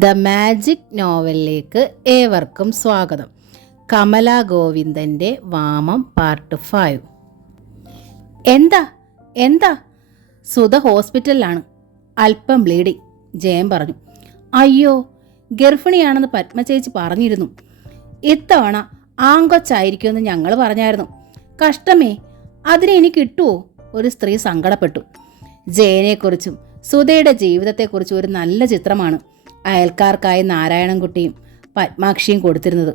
The magic നോവലിലേക്ക് ഏവർക്കും സ്വാഗതം. Kamala ഗോവിന്ദൻ്റെ വാമം part 5. എന്താ എന്താ സുധ ഹോസ്പിറ്റലിലാണ്, അല്പം ബ്ലീഡിങ്, ജയൻ പറഞ്ഞു. അയ്യോ, ഗർഭിണിയാണെന്ന് പത്മചേച്ചി പറഞ്ഞിരുന്നു. ഇത്തവണ ആങ്കൊച്ചായിരിക്കുമെന്ന് ഞങ്ങൾ പറഞ്ഞായിരുന്നു. കഷ്ടമേ, അതിനെ ഇനി കിട്ടുമോ? ഒരു സ്ത്രീ സങ്കടപ്പെട്ടു. ജയനെക്കുറിച്ചും സുധയുടെ ജീവിതത്തെക്കുറിച്ചും ഒരു നല്ല ചിത്രമാണ് അയൽക്കാർക്കായി നാരായണൻകുട്ടിയും പത്മാക്ഷിയും കൊടുത്തിരുന്നത്.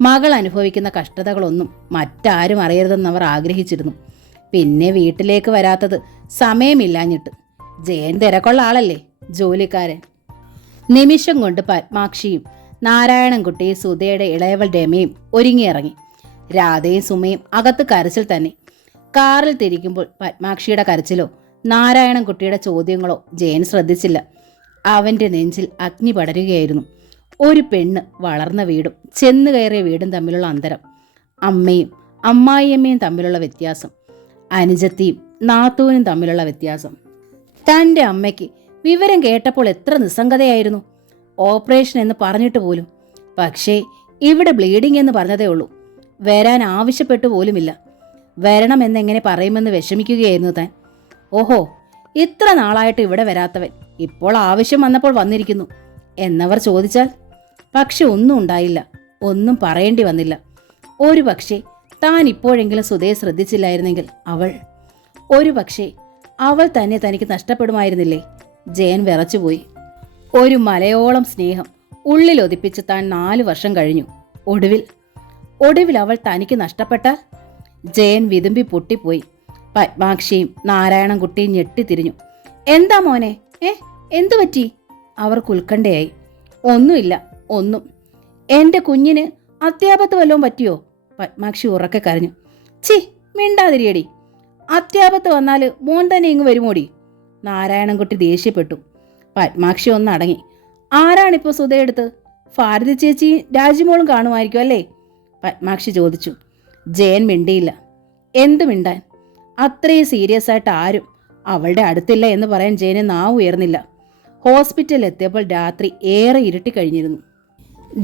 മകൾ അനുഭവിക്കുന്ന കഷ്ടതകളൊന്നും മറ്റാരും അറിയരുതെന്ന് അവർ ആഗ്രഹിച്ചിരുന്നു. പിന്നെ വീട്ടിലേക്ക് വരാത്തത് സമയമില്ലാഞ്ഞിട്ട്. ജയൻ തിരക്കുള്ള ആളല്ലേ, ജോലിക്കാരൻ. നിമിഷം കൊണ്ട് പത്മാക്ഷിയും നാരായണൻകുട്ടിയും സുധയുടെ ഇളയവൾ രമയും ഒരുങ്ങിയിറങ്ങി. രാധയും സുമയും അകത്ത് കരച്ചിൽ തന്നെ. കാറിൽ തിരിക്കുമ്പോൾ പത്മാക്ഷിയുടെ കരച്ചിലോ നാരായണൻകുട്ടിയുടെ ചോദ്യങ്ങളോ ജയൻ ശ്രദ്ധിച്ചില്ല. അവൻ്റെ നെഞ്ചിൽ അഗ്നി പടരുകയായിരുന്നു. ഒരു പെണ്ണ് വളർന്ന വീടും ചെന്നു കയറിയ വീടും തമ്മിലുള്ള അന്തരം, അമ്മയും അമ്മായിയമ്മയും തമ്മിലുള്ള വ്യത്യാസം, അനുജത്തിയും നാത്തൂനും തമ്മിലുള്ള വ്യത്യാസം. തൻ്റെ അമ്മയ്ക്ക് വിവരം കേട്ടപ്പോൾ എത്ര നിസ്സംഗതയായിരുന്നു. ഓപ്പറേഷൻ എന്ന് പറഞ്ഞിട്ട് പോലും. പക്ഷേ ഇവിടെ ബ്ലീഡിംഗ് എന്ന് പറഞ്ഞതേ ഉള്ളൂ. വരാൻ ആവശ്യപ്പെട്ടു പോലുമില്ല. വരണമെന്നെങ്ങനെ പറയുമെന്ന് വിഷമിക്കുകയായിരുന്നു താൻ. ഓഹോ, ഇത്ര നാളായിട്ട് ഇവിടെ വരാത്തവൻ ഇപ്പോൾ ആവശ്യം വന്നപ്പോൾ വന്നിരിക്കുന്നു എന്നവർ ചോദിച്ചാൽ? പക്ഷെ ഒന്നും ഉണ്ടായില്ല, ഒന്നും പറയേണ്ടി വന്നില്ല. ഒരു പക്ഷേ താൻ ഇപ്പോഴെങ്കിലും സുധയെ ശ്രദ്ധിച്ചില്ലായിരുന്നെങ്കിൽ അവൾ തന്നെ തനിക്ക് നഷ്ടപ്പെടുമായിരുന്നില്ലേ? ജയൻ വിറച്ചുപോയി. ഒരു മലയോളം സ്നേഹം ഉള്ളിൽ ഒതിപ്പിച്ച് താൻ 4 വർഷം കഴിഞ്ഞു. ഒടുവിൽ അവൾ തനിക്ക് നഷ്ടപ്പെട്ടാൽ? ജയൻ വിതുമ്പി പൊട്ടിപ്പോയി. പത്മാക്ഷിയും നാരായണൻകുട്ടിയും ഞെട്ടിത്തിരിഞ്ഞു. എന്താ മോനെ, എന്തു പറ്റി? അവർക്ക് ഉത്കണ്ഠയായി. ഒന്നുമില്ല, ഒന്നും. എൻ്റെ കുഞ്ഞിന് അത്യാപത്ത് വല്ലതും പറ്റിയോ? പത്മാക്ഷി ഉറക്കെ കരഞ്ഞു. ചി, മിണ്ടാതിരിയടി. അത്യാപത്ത് വന്നാൽ മോൻ തന്നെ ഇങ്ങ് വരുമോടി? നാരായണൻകുട്ടി ദേഷ്യപ്പെട്ടു. പത്മാക്ഷി ഒന്നടങ്ങി. ആരാണിപ്പോൾ സുധയെടുത്ത്? ഭാരതി ചേച്ചി രാജിമോളും കാണുമായിരിക്കും അല്ലേ? പത്മാക്ഷി ചോദിച്ചു. ജയൻ മിണ്ടിയില്ല. എന്തു മിണ്ടാൻ? അത്രയും സീരിയസ് ആയിട്ട് ആരും അവളുടെ അടുത്തില്ല എന്ന് പറയാൻ ജയന് നാവ് ഉയർന്നില്ല. ഹോസ്പിറ്റലിൽ എത്തിയപ്പോൾ രാത്രി ഏറെ ഇരുട്ടി കഴിഞ്ഞിരുന്നു.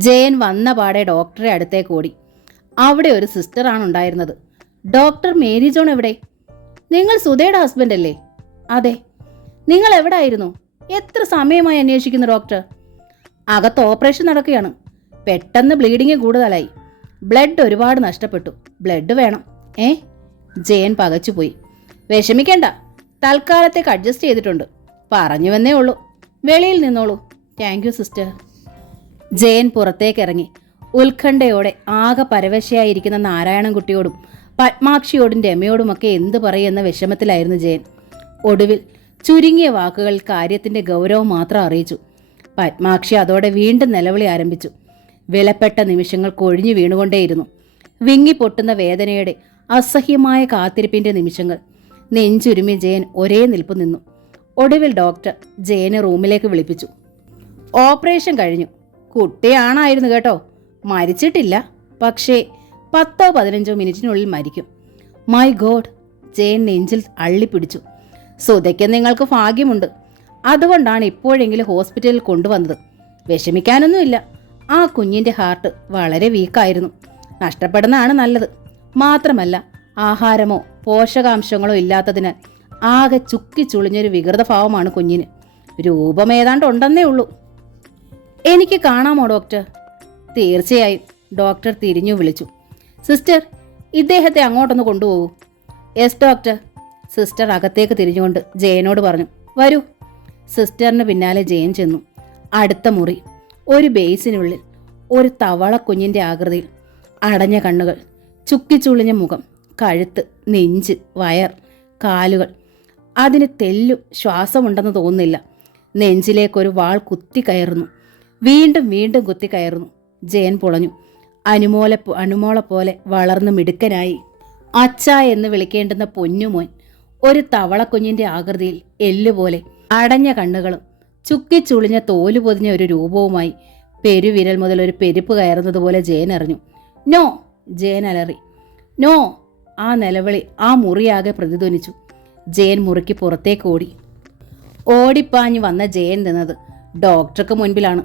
ജയൻ വന്ന പാടെ ഡോക്ടറെ അടുത്തേക്ക് ഓടി. അവിടെ ഒരു സിസ്റ്ററാണ് ഉണ്ടായിരുന്നത്. ഡോക്ടർ മേരി ജോൺ എവിടെ? നിങ്ങൾ സുധയുടെ ഹസ്ബൻഡ് അല്ലേ? അതെ. നിങ്ങൾ എവിടെ ആയിരുന്നു? എത്ര സമയമായി അന്വേഷിക്കുന്നു ഡോക്ടർ? അകത്ത് ഓപ്പറേഷൻ നടക്കുകയാണ്. പെട്ടെന്ന് ബ്ലീഡിങ് കൂടുതലായി. ബ്ലഡ് ഒരുപാട് നഷ്ടപ്പെട്ടു. ബ്ലഡ് വേണം. ജയൻ പകച്ചുപോയി. വിഷമിക്കേണ്ട, തൽക്കാലത്തേക്ക് അഡ്ജസ്റ്റ് ചെയ്തിട്ടുണ്ട്. പറഞ്ഞുവെന്നേ ഉള്ളൂ. വെളിയിൽ നിന്നോളൂ. Thank you sister. ജയൻ പുറത്തേക്ക് ഇറങ്ങി. ഉത്കണ്ഠയോടെ ആകെ പരവശയായിരിക്കുന്ന നാരായണൻകുട്ടിയോടും പത്മാക്ഷിയോടും രമയോടുമൊക്കെ എന്തു പറയുമെന്ന വിഷമത്തിലായിരുന്നു ജയൻ. ഒടുവിൽ ചുരുങ്ങിയ വാക്കുകളിൽ കാര്യത്തിൻ്റെ ഗൗരവം മാത്രം അറിയിച്ചു. പത്മാക്ഷി അതോടെ വീണ്ടും നിലവിളി ആരംഭിച്ചു. വിലപ്പെട്ട നിമിഷങ്ങൾ കൊഴിഞ്ഞു വീണുകൊണ്ടേയിരുന്നു. വിങ്ങിപ്പൊട്ടുന്ന വേദനയുടെ അസഹ്യമായ കാത്തിരിപ്പിൻ്റെ നിമിഷങ്ങൾ. നെഞ്ചുരുമി ജയൻ ഒരേ നിൽപ്പ് നിന്നു. ഒടുവിൽ ഡോക്ടർ ജയനെ റൂമിലേക്ക് വിളിപ്പിച്ചു. ഓപ്പറേഷൻ കഴിഞ്ഞു. കുട്ടിയാണായിരുന്നു കേട്ടോ. മരിച്ചിട്ടില്ല, പക്ഷേ 10-15 മിനിറ്റിനുള്ളിൽ മരിക്കും. മൈ ഗോഡ്, ജയൻ നെഞ്ചിൽ അള്ളിപ്പിടിച്ചു. സുധയ്ക്ക് നിങ്ങൾക്ക് ഭാഗ്യമുണ്ട്. അതുകൊണ്ടാണ് ഇപ്പോഴെങ്കിലും ഹോസ്പിറ്റലിൽ കൊണ്ടുവന്നത്. വിഷമിക്കാനൊന്നുമില്ല. ആ കുഞ്ഞിൻ്റെ ഹാർട്ട് വളരെ വീക്കായിരുന്നു. നഷ്ടപ്പെടുന്നതാണ് നല്ലത്. മാത്രമല്ല, ആഹാരമോ പോഷകാംശങ്ങളോ ഇല്ലാത്തതിനാൽ ആകെ ചുക്കി ചുളിഞ്ഞൊരു വികൃതഭാവമാണ് കുഞ്ഞിന്. രൂപം ഏതാണ്ട് ഉണ്ടെന്നേ ഉള്ളൂ. എനിക്ക് കാണാമോ ഡോക്ടർ? തീർച്ചയായും. ഡോക്ടർ തിരിഞ്ഞു വിളിച്ചു. സിസ്റ്റർ, ഇദ്ദേഹത്തെ അങ്ങോട്ടൊന്ന് കൊണ്ടുപോകൂ. Yes doctor. സിസ്റ്റർ അകത്തേക്ക് തിരിഞ്ഞുകൊണ്ട് ജയനോട് പറഞ്ഞു. വരൂ. സിസ്റ്ററിന് പിന്നാലെ ജയൻ ചെന്നു. അടുത്ത മുറി. ഒരു ബേസിനുള്ളിൽ ഒരു തവള കുഞ്ഞിൻ്റെ ആകൃതിയിൽ. അടഞ്ഞ കണ്ണുകൾ, ചുക്കിച്ചുളിഞ്ഞ മുഖം, കഴുത്ത്, നെഞ്ച്, വയർ, കാലുകൾ. അതിന് തെല്ലും ശ്വാസമുണ്ടെന്ന് തോന്നുന്നില്ല. നെഞ്ചിലേക്കൊരു വാൾ കുത്തിക്കയറുന്നു. വീണ്ടും വീണ്ടും കുത്തിക്കയറുന്നു. ജയൻ പുളഞ്ഞു. അനുമോളെ പോലെ വളർന്ന് മിടുക്കനായി അച്ഛ എന്ന് വിളിക്കേണ്ടുന്ന പൊന്നുമോൻ. ഒരു തവളക്കുഞ്ഞിൻ്റെ ആകൃതിയിൽ എല്ലുപോലെ അടഞ്ഞ കണ്ണുകളും ചുക്കിച്ചുളിഞ്ഞ തോല് പൊതിഞ്ഞ ഒരു രൂപവുമായി പെരുവിരൽ മുതൽ ഒരു പെരുപ്പ് കയറുന്നത് പോലെ ജയൻ അറിഞ്ഞു. നോ, ജയൻ അലറി. നോ. ആ നിലവിളി ആ മുറിയാകെ പ്രതിധ്വനിച്ചു. ജയൻ മുറിക്ക് പുറത്തേക്ക് ഓടി. ഓടിപ്പാഞ്ഞു വന്ന ജയൻ നിന്നത് ഡോക്ടർക്ക് മുൻപിലാണ്.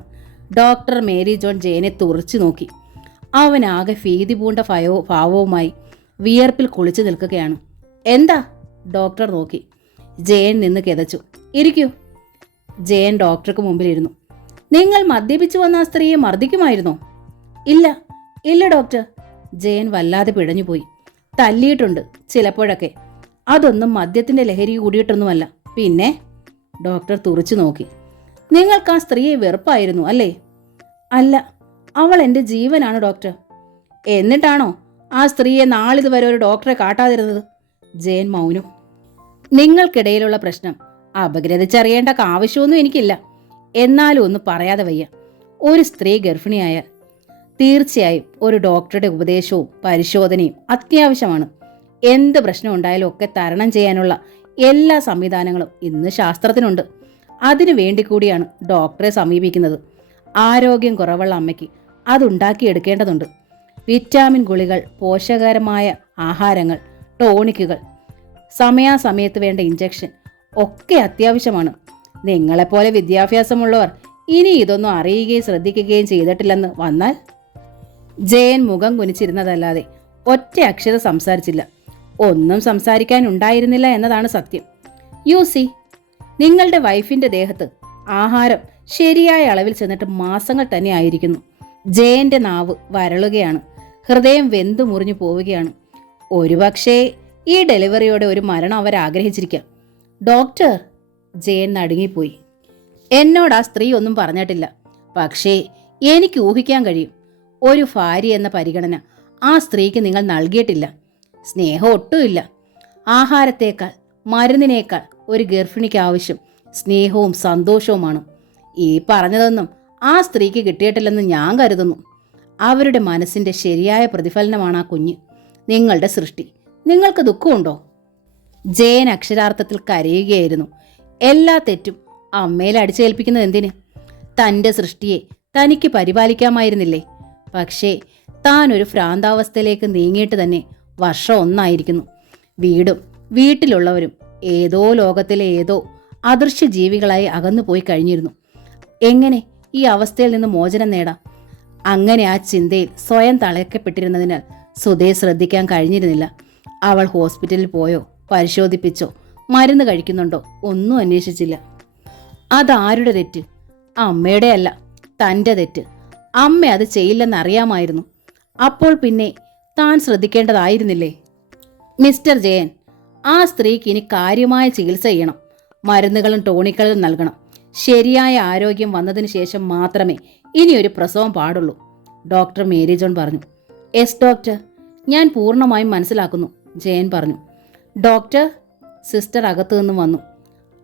ഡോക്ടർ മേരി ജോൺ ജയനെ തുറച്ചു നോക്കി. അവനാകെ ഭീതി പൂണ്ട ഭാവവുമായി വിയർപ്പിൽ കുളിച്ചു നിൽക്കുകയാണ്. എന്താ? ഡോക്ടർ നോക്കി. ജയൻ നിന്ന് കിതച്ചു. ഇരിക്കൂ. ജയൻ ഡോക്ടർക്ക് മുമ്പിലിരുന്നു. നിങ്ങൾ മദ്യപിച്ചു വന്ന ആ സ്ത്രീയെ മർദ്ദിക്കുമായിരുന്നോ? ഇല്ല ഇല്ല ഡോക്ടർ. ജയൻ വല്ലാതെ പിഴഞ്ഞുപോയി. തല്ലിയിട്ടുണ്ട് ചിലപ്പോഴൊക്കെ. അതൊന്നും മദ്യത്തിന്റെ ലഹരി കൂടിയിട്ടൊന്നുമല്ല. പിന്നെ? ഡോക്ടർ തുറച്ചു നോക്കി. നിങ്ങൾക്ക് ആ സ്ത്രീയെ വെറുപ്പായിരുന്നു അല്ലേ? അല്ല, അവൾ എൻ്റെ ജീവനാണ് ഡോക്ടർ. എന്നിട്ടാണോ ആ സ്ത്രീയെ നാളിതുവരെ ഒരു ഡോക്ടറെ കാട്ടാതിരുന്നത്? ജയൻ മൗനം. നിങ്ങൾക്കിടയിലുള്ള പ്രശ്നം അപഗ്രഥിച്ചറിയേണ്ട ആവശ്യമൊന്നും എനിക്കില്ല. എന്നാലും ഒന്ന് പറയാതെ വയ്യ. ഒരു സ്ത്രീ ഗർഭിണിയായാൽ തീർച്ചയായും ഒരു ഡോക്ടറുടെ ഉപദേശവും പരിശോധനയും അത്യാവശ്യമാണ്. എന്ത് പ്രശ്നം ഉണ്ടായാലും ഒക്കെ തരണം ചെയ്യാനുള്ള എല്ലാ സംവിധാനങ്ങളും ഇന്ന് ശാസ്ത്രത്തിനുണ്ട്. അതിനു വേണ്ടി കൂടിയാണ് ഡോക്ടറെ സമീപിക്കുന്നത്. ആരോഗ്യം കുറവുള്ള അമ്മയ്ക്ക് അതുണ്ടാക്കിയെടുക്കേണ്ടതുണ്ട്. വിറ്റാമിൻ ഗുളികൾ, പോഷകരമായ ആഹാരങ്ങൾ, ടോണിക്കുകൾ, സമയാസമയത്ത് വേണ്ട ഇഞ്ചക്ഷൻ ഒക്കെ അത്യാവശ്യമാണ്. നിങ്ങളെപ്പോലെ വിദ്യാഭ്യാസമുള്ളവർ ഇനി ഇതൊന്നും അറിയുകയും ശ്രദ്ധിക്കുകയും ചെയ്തിട്ടില്ലെന്ന് വന്നാൽ? ജയൻ മുഖം കുനിച്ചിരുന്നതല്ലാതെ ഒറ്റ അക്ഷരം സംസാരിച്ചില്ല. ഒന്നും സംസാരിക്കാനുണ്ടായിരുന്നില്ല എന്നതാണ് സത്യം. യു സി, നിങ്ങളുടെ വൈഫിന്റെ ദേഹത്ത് ആഹാരം ശരിയായ അളവിൽ ചെന്നിട്ട് മാസങ്ങൾ തന്നെ ആയിരിക്കുന്നു. ജയന്റെ നാവ് വരളുകയാണ്. ഹൃദയം വെന്തു മുറിഞ്ഞു പോവുകയാണ്. ഒരുപക്ഷേ ഈ ഡെലിവറിയോടെ ഒരു മരണം അവർ ആഗ്രഹിച്ചിരിക്കാം. ഡോക്ടർ, ജയൻ നടുങ്ങിപ്പോയി. എന്നോട് ആ സ്ത്രീ ഒന്നും പറഞ്ഞിട്ടില്ല. പക്ഷേ എനിക്ക് ഊഹിക്കാൻ കഴിയും. ഒരു ഭാര്യ എന്ന പരിഗണന ആ സ്ത്രീക്ക് നിങ്ങൾ നൽകിയിട്ടില്ല. സ്നേഹം ഒട്ടുമില്ല. ആഹാരത്തേക്കാൾ മരുന്നിനേക്കാൾ ഒരു ഗർഭിണിക്ക് ആവശ്യം സ്നേഹവും സന്തോഷവുമാണ്. ഈ പറഞ്ഞതൊന്നും ആ സ്ത്രീക്ക് കിട്ടിയിട്ടില്ലെന്ന് ഞാൻ കരുതുന്നു. അവരുടെ മനസ്സിന്റെ ശരിയായ പ്രതിഫലനമാണ് ആ കുഞ്ഞ്, നിങ്ങളുടെ സൃഷ്ടി. നിങ്ങൾക്ക് ദുഃഖമുണ്ടോ? ജയൻ അക്ഷരാർത്ഥത്തിൽ കരയുകയായിരുന്നു. എല്ലാ തെറ്റും അമ്മയിൽ അടിച്ചേൽപ്പിക്കുന്നത് എന്തിന്? തൻ്റെ സൃഷ്ടിയെ തനിക്ക് പരിപാലിക്കാമായിരുന്നില്ലേ? പക്ഷേ താൻ ഒരു ഭ്രാന്താവസ്ഥയിലേക്ക് നീങ്ങിയിട്ട് തന്നെ വർഷം 1 ആയിരിക്കുന്നു. വീടും വീട്ടിലുള്ളവരും ഏതോ ലോകത്തിലെ ഏതോ അദൃശ്യ ജീവികളായി അകന്നുപോയി കഴിഞ്ഞിരുന്നു. എങ്ങനെ ഈ അവസ്ഥയിൽ നിന്ന് മോചനം നേടാം? അങ്ങനെ ആ ചിന്തയിൽ സ്വയം തളയ്ക്കപ്പെട്ടിരുന്നതിനാൽ സുധയെ ശ്രദ്ധിക്കാൻ കഴിഞ്ഞിരുന്നില്ല. അവൾ ഹോസ്പിറ്റലിൽ പോയോ, പരിശോധിപ്പിച്ചോ, മരുന്ന് കഴിക്കുന്നുണ്ടോ ഒന്നും അന്വേഷിച്ചില്ല. അതാരുടെ തെറ്റ്? അമ്മയുടെ അല്ല, തൻ്റെ തെറ്റ്. അമ്മ അത് ചെയ്യില്ലെന്നറിയാമായിരുന്നു. അപ്പോൾ പിന്നെ താൻ ശ്രദ്ധിക്കേണ്ടതായിരുന്നില്ലേ? മിസ്റ്റർ ജയൻ, ആ സ്ത്രീക്ക് ഇനി കാര്യമായ ചികിത്സ ചെയ്യണം. മരുന്നുകളും ടോണിക്കുകളും നൽകണം. ശരിയായ ആരോഗ്യം വന്നതിന് ശേഷം മാത്രമേ ഇനിയൊരു പ്രസവം പാടുള്ളൂ. ഡോക്ടർ മേരി ജോൺ പറഞ്ഞു. എസ് ഡോക്ടർ, ഞാൻ പൂർണ്ണമായും മനസ്സിലാക്കുന്നു, ജയൻ പറഞ്ഞു. ഡോക്ടർ, സിസ്റ്റർ അകത്തു നിന്നും വന്നു.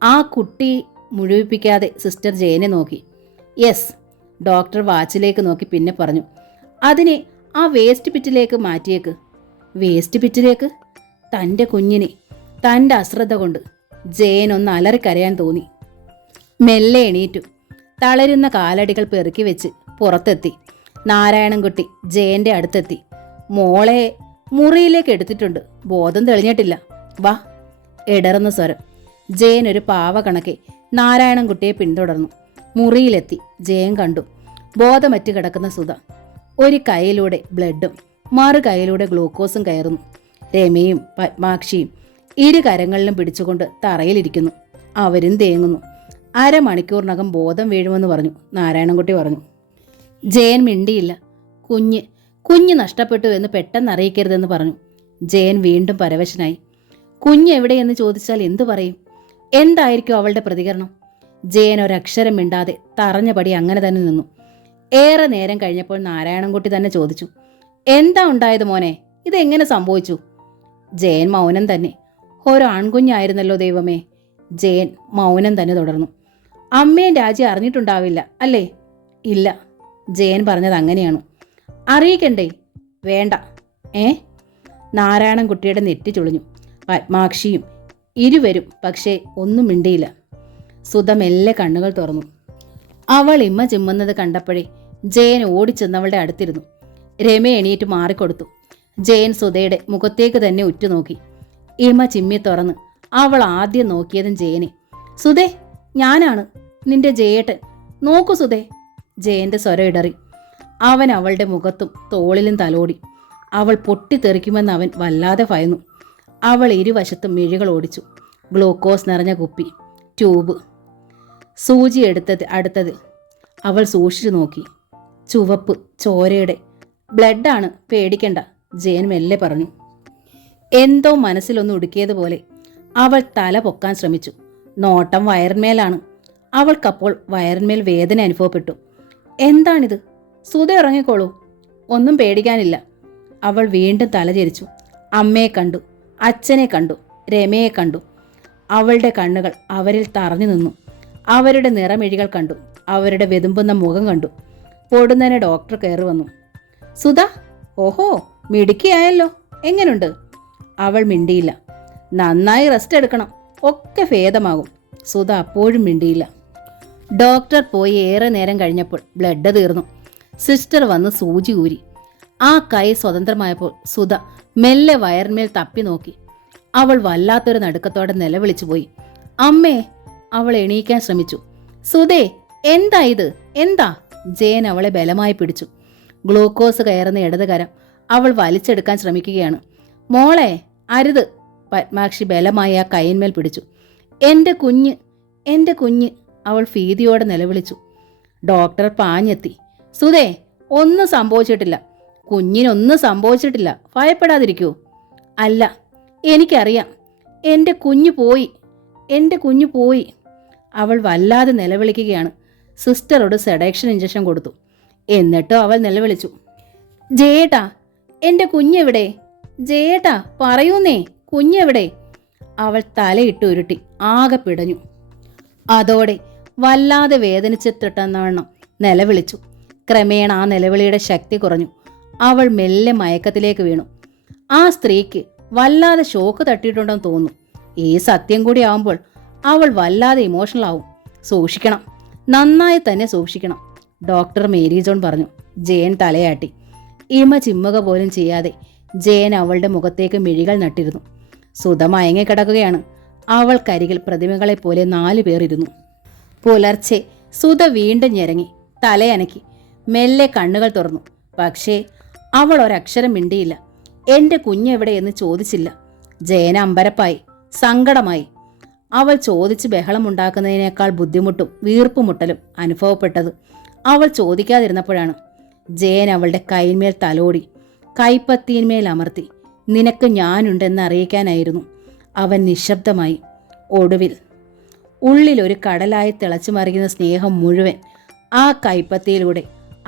ആ കുട്ടി മുഴുവിപ്പിക്കാതെ സിസ്റ്റർ ജയനെ നോക്കി. യെസ്. ഡോക്ടർ വാച്ചിലേക്ക് നോക്കി പിന്നെ പറഞ്ഞു. അതിനെ ആ വേസ്റ്റ് പിറ്റിലേക്ക് മാറ്റിയേക്ക്. വേസ്റ്റ് പിറ്റിലേക്ക്? തൻ്റെ കുഞ്ഞിനെ തൻ്റെ അശ്രദ്ധ കൊണ്ട് ജയൻ ഒന്ന് അലറിക്കരയാൻ തോന്നി. മെല്ലെ എണീറ്റു. തളരുന്ന കാലടികൾ പെറുക്കി വെച്ച് പുറത്തെത്തി. നാരായണൻകുട്ടി ജയന്റെ അടുത്തെത്തി. മോളെ മുറിയിലേക്ക് എടുത്തിട്ടുണ്ട്, ബോധം തെളിഞ്ഞിട്ടില്ല, വാ. ഇടറുന്ന സ്വരം. ജയൻ ഒരു പാവ കണക്കെ നാരായണൻകുട്ടിയെ പിന്തുടർന്നു. മുറിയിലെത്തി ജയൻ കണ്ടു ബോധമറ്റ് കിടക്കുന്ന സുധ. ഒരു കൈയിലൂടെ ബ്ലഡും മറു കൈയിലൂടെ ഗ്ലൂക്കോസും കയറുന്നു. രമയും പത്മാക്ഷിയും ഇരു കരങ്ങളിലും പിടിച്ചുകൊണ്ട് തറയിലിരിക്കുന്നു. അവരും തേങ്ങുന്നു. അരമണിക്കൂറിനകം ബോധം വീഴുമെന്ന് പറഞ്ഞു നാരായണൻകുട്ടി പറഞ്ഞു. ജയൻ മിണ്ടിയില്ല. കുഞ്ഞ് നഷ്ടപ്പെട്ടു എന്ന് പെട്ടെന്ന് അറിയിക്കരുതെന്ന് പറഞ്ഞു. ജയൻ വീണ്ടും പരവശനായി. കുഞ്ഞ് എവിടെയെന്ന് ചോദിച്ചാൽ എന്തു പറയും? എന്തായിരിക്കും അവളുടെ പ്രതികരണം? ജയൻ ഒരക്ഷരം മിണ്ടാതെ തറഞ്ഞപടി അങ്ങനെ തന്നെ നിന്നു. ഏറെ നേരം കഴിഞ്ഞപ്പോൾ നാരായണൻകുട്ടി തന്നെ ചോദിച്ചു, എന്താ ഉണ്ടായത് മോനെ? ഇതെങ്ങനെ സംഭവിച്ചു? ജയൻ മൗനം തന്നെ. ഒരു ആൺകുഞ്ഞായിരുന്നല്ലോ ദൈവമേ. ജയൻ മൗനം തന്നെ തുടർന്നു. അമ്മയും രാജ്യം അറിഞ്ഞിട്ടുണ്ടാവില്ല അല്ലേ? ഇല്ല. ജയൻ പറഞ്ഞത് അങ്ങനെയാണ്. അറിയിക്കണ്ടേ? വേണ്ട. നാരായണൻകുട്ടിയുടെ നെറ്റി ചുളിഞ്ഞു. പത്മാക്ഷിയും ഇരുവരും പക്ഷേ ഒന്നും മിണ്ടിയില്ല. സുധ മെല്ലെ കണ്ണുകൾ തുറന്നു. അവൾ ഇമ്മ ചിമ്മുന്നത് കണ്ടപ്പോഴേ ജയൻ ഓടിച്ചെന്നവളുടെ അടുത്തിരുന്നു. രമ എണീറ്റ് മാറിക്കൊടുത്തു. ജയൻ സുധയുടെ മുഖത്തേക്ക് തന്നെ ഉറ്റുനോക്കി. ഇമ ചിമ്മി തുറന്ന് അവൾ ആദ്യം നോക്കിയതും ജയനെ. സുധേ, ഞാനാണ് നിന്റെ ജയേട്ടൻ. നോക്കൂ സുധേ. ജയന്റെ സ്വരം ഇടറി. അവൻ അവളുടെ മുഖത്തും തോളിലും തലോടി. അവൾ പൊട്ടിത്തെറിക്കുമെന്ന് അവൻ വല്ലാതെ ഭയന്നു. അവൾ ഇരുവശത്തും മിഴികൾ ഓടിച്ചു. ഗ്ലൂക്കോസ് നിറഞ്ഞ കുപ്പി, ട്യൂബ്, സൂചി അടുത്തത് അവൾ സൂക്ഷിച്ചു നോക്കി. ചുവപ്പ്, ചോരയുടെ. ബ്ലഡാണ്, പേടിക്കണ്ട, ജയൻ മെല്ലെ പറഞ്ഞു. എന്തോ മനസ്സിലൊന്ന് ഉടുക്കിയതുപോലെ അവൾ തല പൊക്കാൻ ശ്രമിച്ചു. നോട്ടം വയറിന്മേലാണ്. അവൾക്കപ്പോൾ വയറിന്മേൽ വേദന അനുഭവപ്പെട്ടു. എന്താണിത്? സുധ ഇറങ്ങിക്കോളൂ, ഒന്നും പേടിക്കാനില്ല. അവൾ വീണ്ടും തലചരിച്ചു. അമ്മയെ കണ്ടു, അച്ഛനെ കണ്ടു, രമയെ കണ്ടു. അവളുടെ കണ്ണുകൾ അവരിൽ തറഞ്ഞു നിന്നു. അവരുടെ നിറമിഴികൾ കണ്ടു, അവരുടെ വെതുമ്പുന്ന മുഖം കണ്ടു. പൊടുന്നനെ ഡോക്ടർ കയറി വന്നു. സുധ, ഓഹോ, മിടുക്കിയായല്ലോ, എങ്ങനുണ്ട്? അവൾ മിണ്ടിയില്ല. നന്നായി റെസ്റ്റ് എടുക്കണം, ഒക്കെ ഭേദമാകും. സുധ അപ്പോഴും മിണ്ടിയില്ല. ഡോക്ടർ പോയി ഏറെ നേരം കഴിഞ്ഞപ്പോൾ ബ്ലഡ് തീർന്നു. സിസ്റ്റർ വന്ന് സൂചി ഊരി. ആ കൈ സ്വതന്ത്രമായപ്പോൾ സുധ മെല്ലെ വയറിന്മേൽ തപ്പി നോക്കി. അവൾ വല്ലാത്തൊരു നടുക്കത്തോടെ നിലവിളിച്ചു പോയി. അമ്മേ! അവൾ എണീക്കാൻ ശ്രമിച്ചു. സുധേ, എന്താ ഇത്, എന്താ? ജയൻ അവളെ ബലമായി പിടിച്ചു. ഗ്ലൂക്കോസ് കയറുന്ന ഇടത് കരം അവൾ വലിച്ചെടുക്കാൻ ശ്രമിക്കുകയാണ്. മോളെ, അരുത്! പത്മാക്ഷി ബലമായി ആ കൈയിന്മേൽ പിടിച്ചു. എൻ്റെ കുഞ്ഞ്, എൻ്റെ കുഞ്ഞ്! അവൾ ഭീതിയോടെ നിലവിളിച്ചു. ഡോക്ടർ പാഞ്ഞെത്തി. സുധേ, ഒന്നും സംഭവിച്ചിട്ടില്ല, കുഞ്ഞിനൊന്നും സംഭവിച്ചിട്ടില്ല, ഭയപ്പെടാതിരിക്കൂ. അല്ല, എനിക്കറിയാം, എൻ്റെ കുഞ്ഞു പോയി, എൻ്റെ കുഞ്ഞു പോയി. അവൾ വല്ലാതെ നിലവിളിക്കുകയാണ്. സിസ്റ്ററോട് സെഡക്ഷൻ ഇഞ്ചക്ഷൻ കൊടുത്തു. എന്നിട്ടും അവൾ നിലവിളിച്ചു. ജയേട്ടാ, എൻ്റെ കുഞ്ഞെവിടെ? ജയേട്ടാ, പറയൂന്നേ, കുഞ്ഞെവിടെ? അവൾ തലയിട്ട് ഉരുട്ടി ആകെ പിടഞ്ഞു. അതോടെ വല്ലാതെ വേദനിച്ചിട്ടെന്നവണ്ണം നിലവിളിച്ചു. ക്രമേണ ആ നിലവിളിയുടെ ശക്തി കുറഞ്ഞു. അവൾ മെല്ലെ മയക്കത്തിലേക്ക് വീണു. ആ സ്ത്രീക്ക് വല്ലാതെ ഷോക്ക് തട്ടിയിട്ടുണ്ടെന്ന് തോന്നുന്നു. ഈ സത്യം കൂടി ആവുമ്പോൾ അവൾ വല്ലാതെ ഇമോഷണൽ ആവും. സൂക്ഷിക്കണം, നന്നായി തന്നെ സൂക്ഷിക്കണം, ഡോക്ടർ മേരി ജോൺ പറഞ്ഞു. ജയൻ തലയാട്ടി. ഇമ ചിമ്മുക പോലും ചെയ്യാതെ ജയൻ അവളുടെ മുഖത്തേക്ക് മിഴികൾ നട്ടിരുന്നു. സുധ മയങ്ങിക്കിടക്കുകയാണ്. അവൾക്കരികിൽ പ്രതിമകളെപ്പോലെ 4 പേർ ഇരുന്നു. പുലർച്ചെ സുധ വീണ്ടും ഞെരങ്ങി, തലയനക്കി, മെല്ലെ കണ്ണുകൾ തുറന്നു. പക്ഷേ അവൾ ഒരക്ഷരം മിണ്ടിയില്ല. എൻ്റെ കുഞ്ഞെവിടെ എന്ന് ചോദിച്ചില്ല. ജയൻ അമ്പരപ്പായി, സങ്കടമായി. അവൾ ചോദിച്ച് ബഹളമുണ്ടാക്കുന്നതിനേക്കാൾ ബുദ്ധിമുട്ടും വീർപ്പുമുട്ടലും അനുഭവപ്പെട്ടത് അവൾ ചോദിക്കാതിരുന്നപ്പോഴാണ്. ജയൻ അവളുടെ കൈന്മേൽ തലോടി, കൈപ്പത്തിന്മേൽ അമർത്തി. നിനക്ക് ഞാനുണ്ടെന്ന് അറിയിക്കാനായിരുന്നു. അവൻ നിശബ്ദമായി. ഒടുവിൽ ഉള്ളിലൊരു കടലായി തിളച്ചു മറിയുന്ന സ്നേഹം മുഴുവൻ ആ കൈപ്പത്തിയിലൂടെ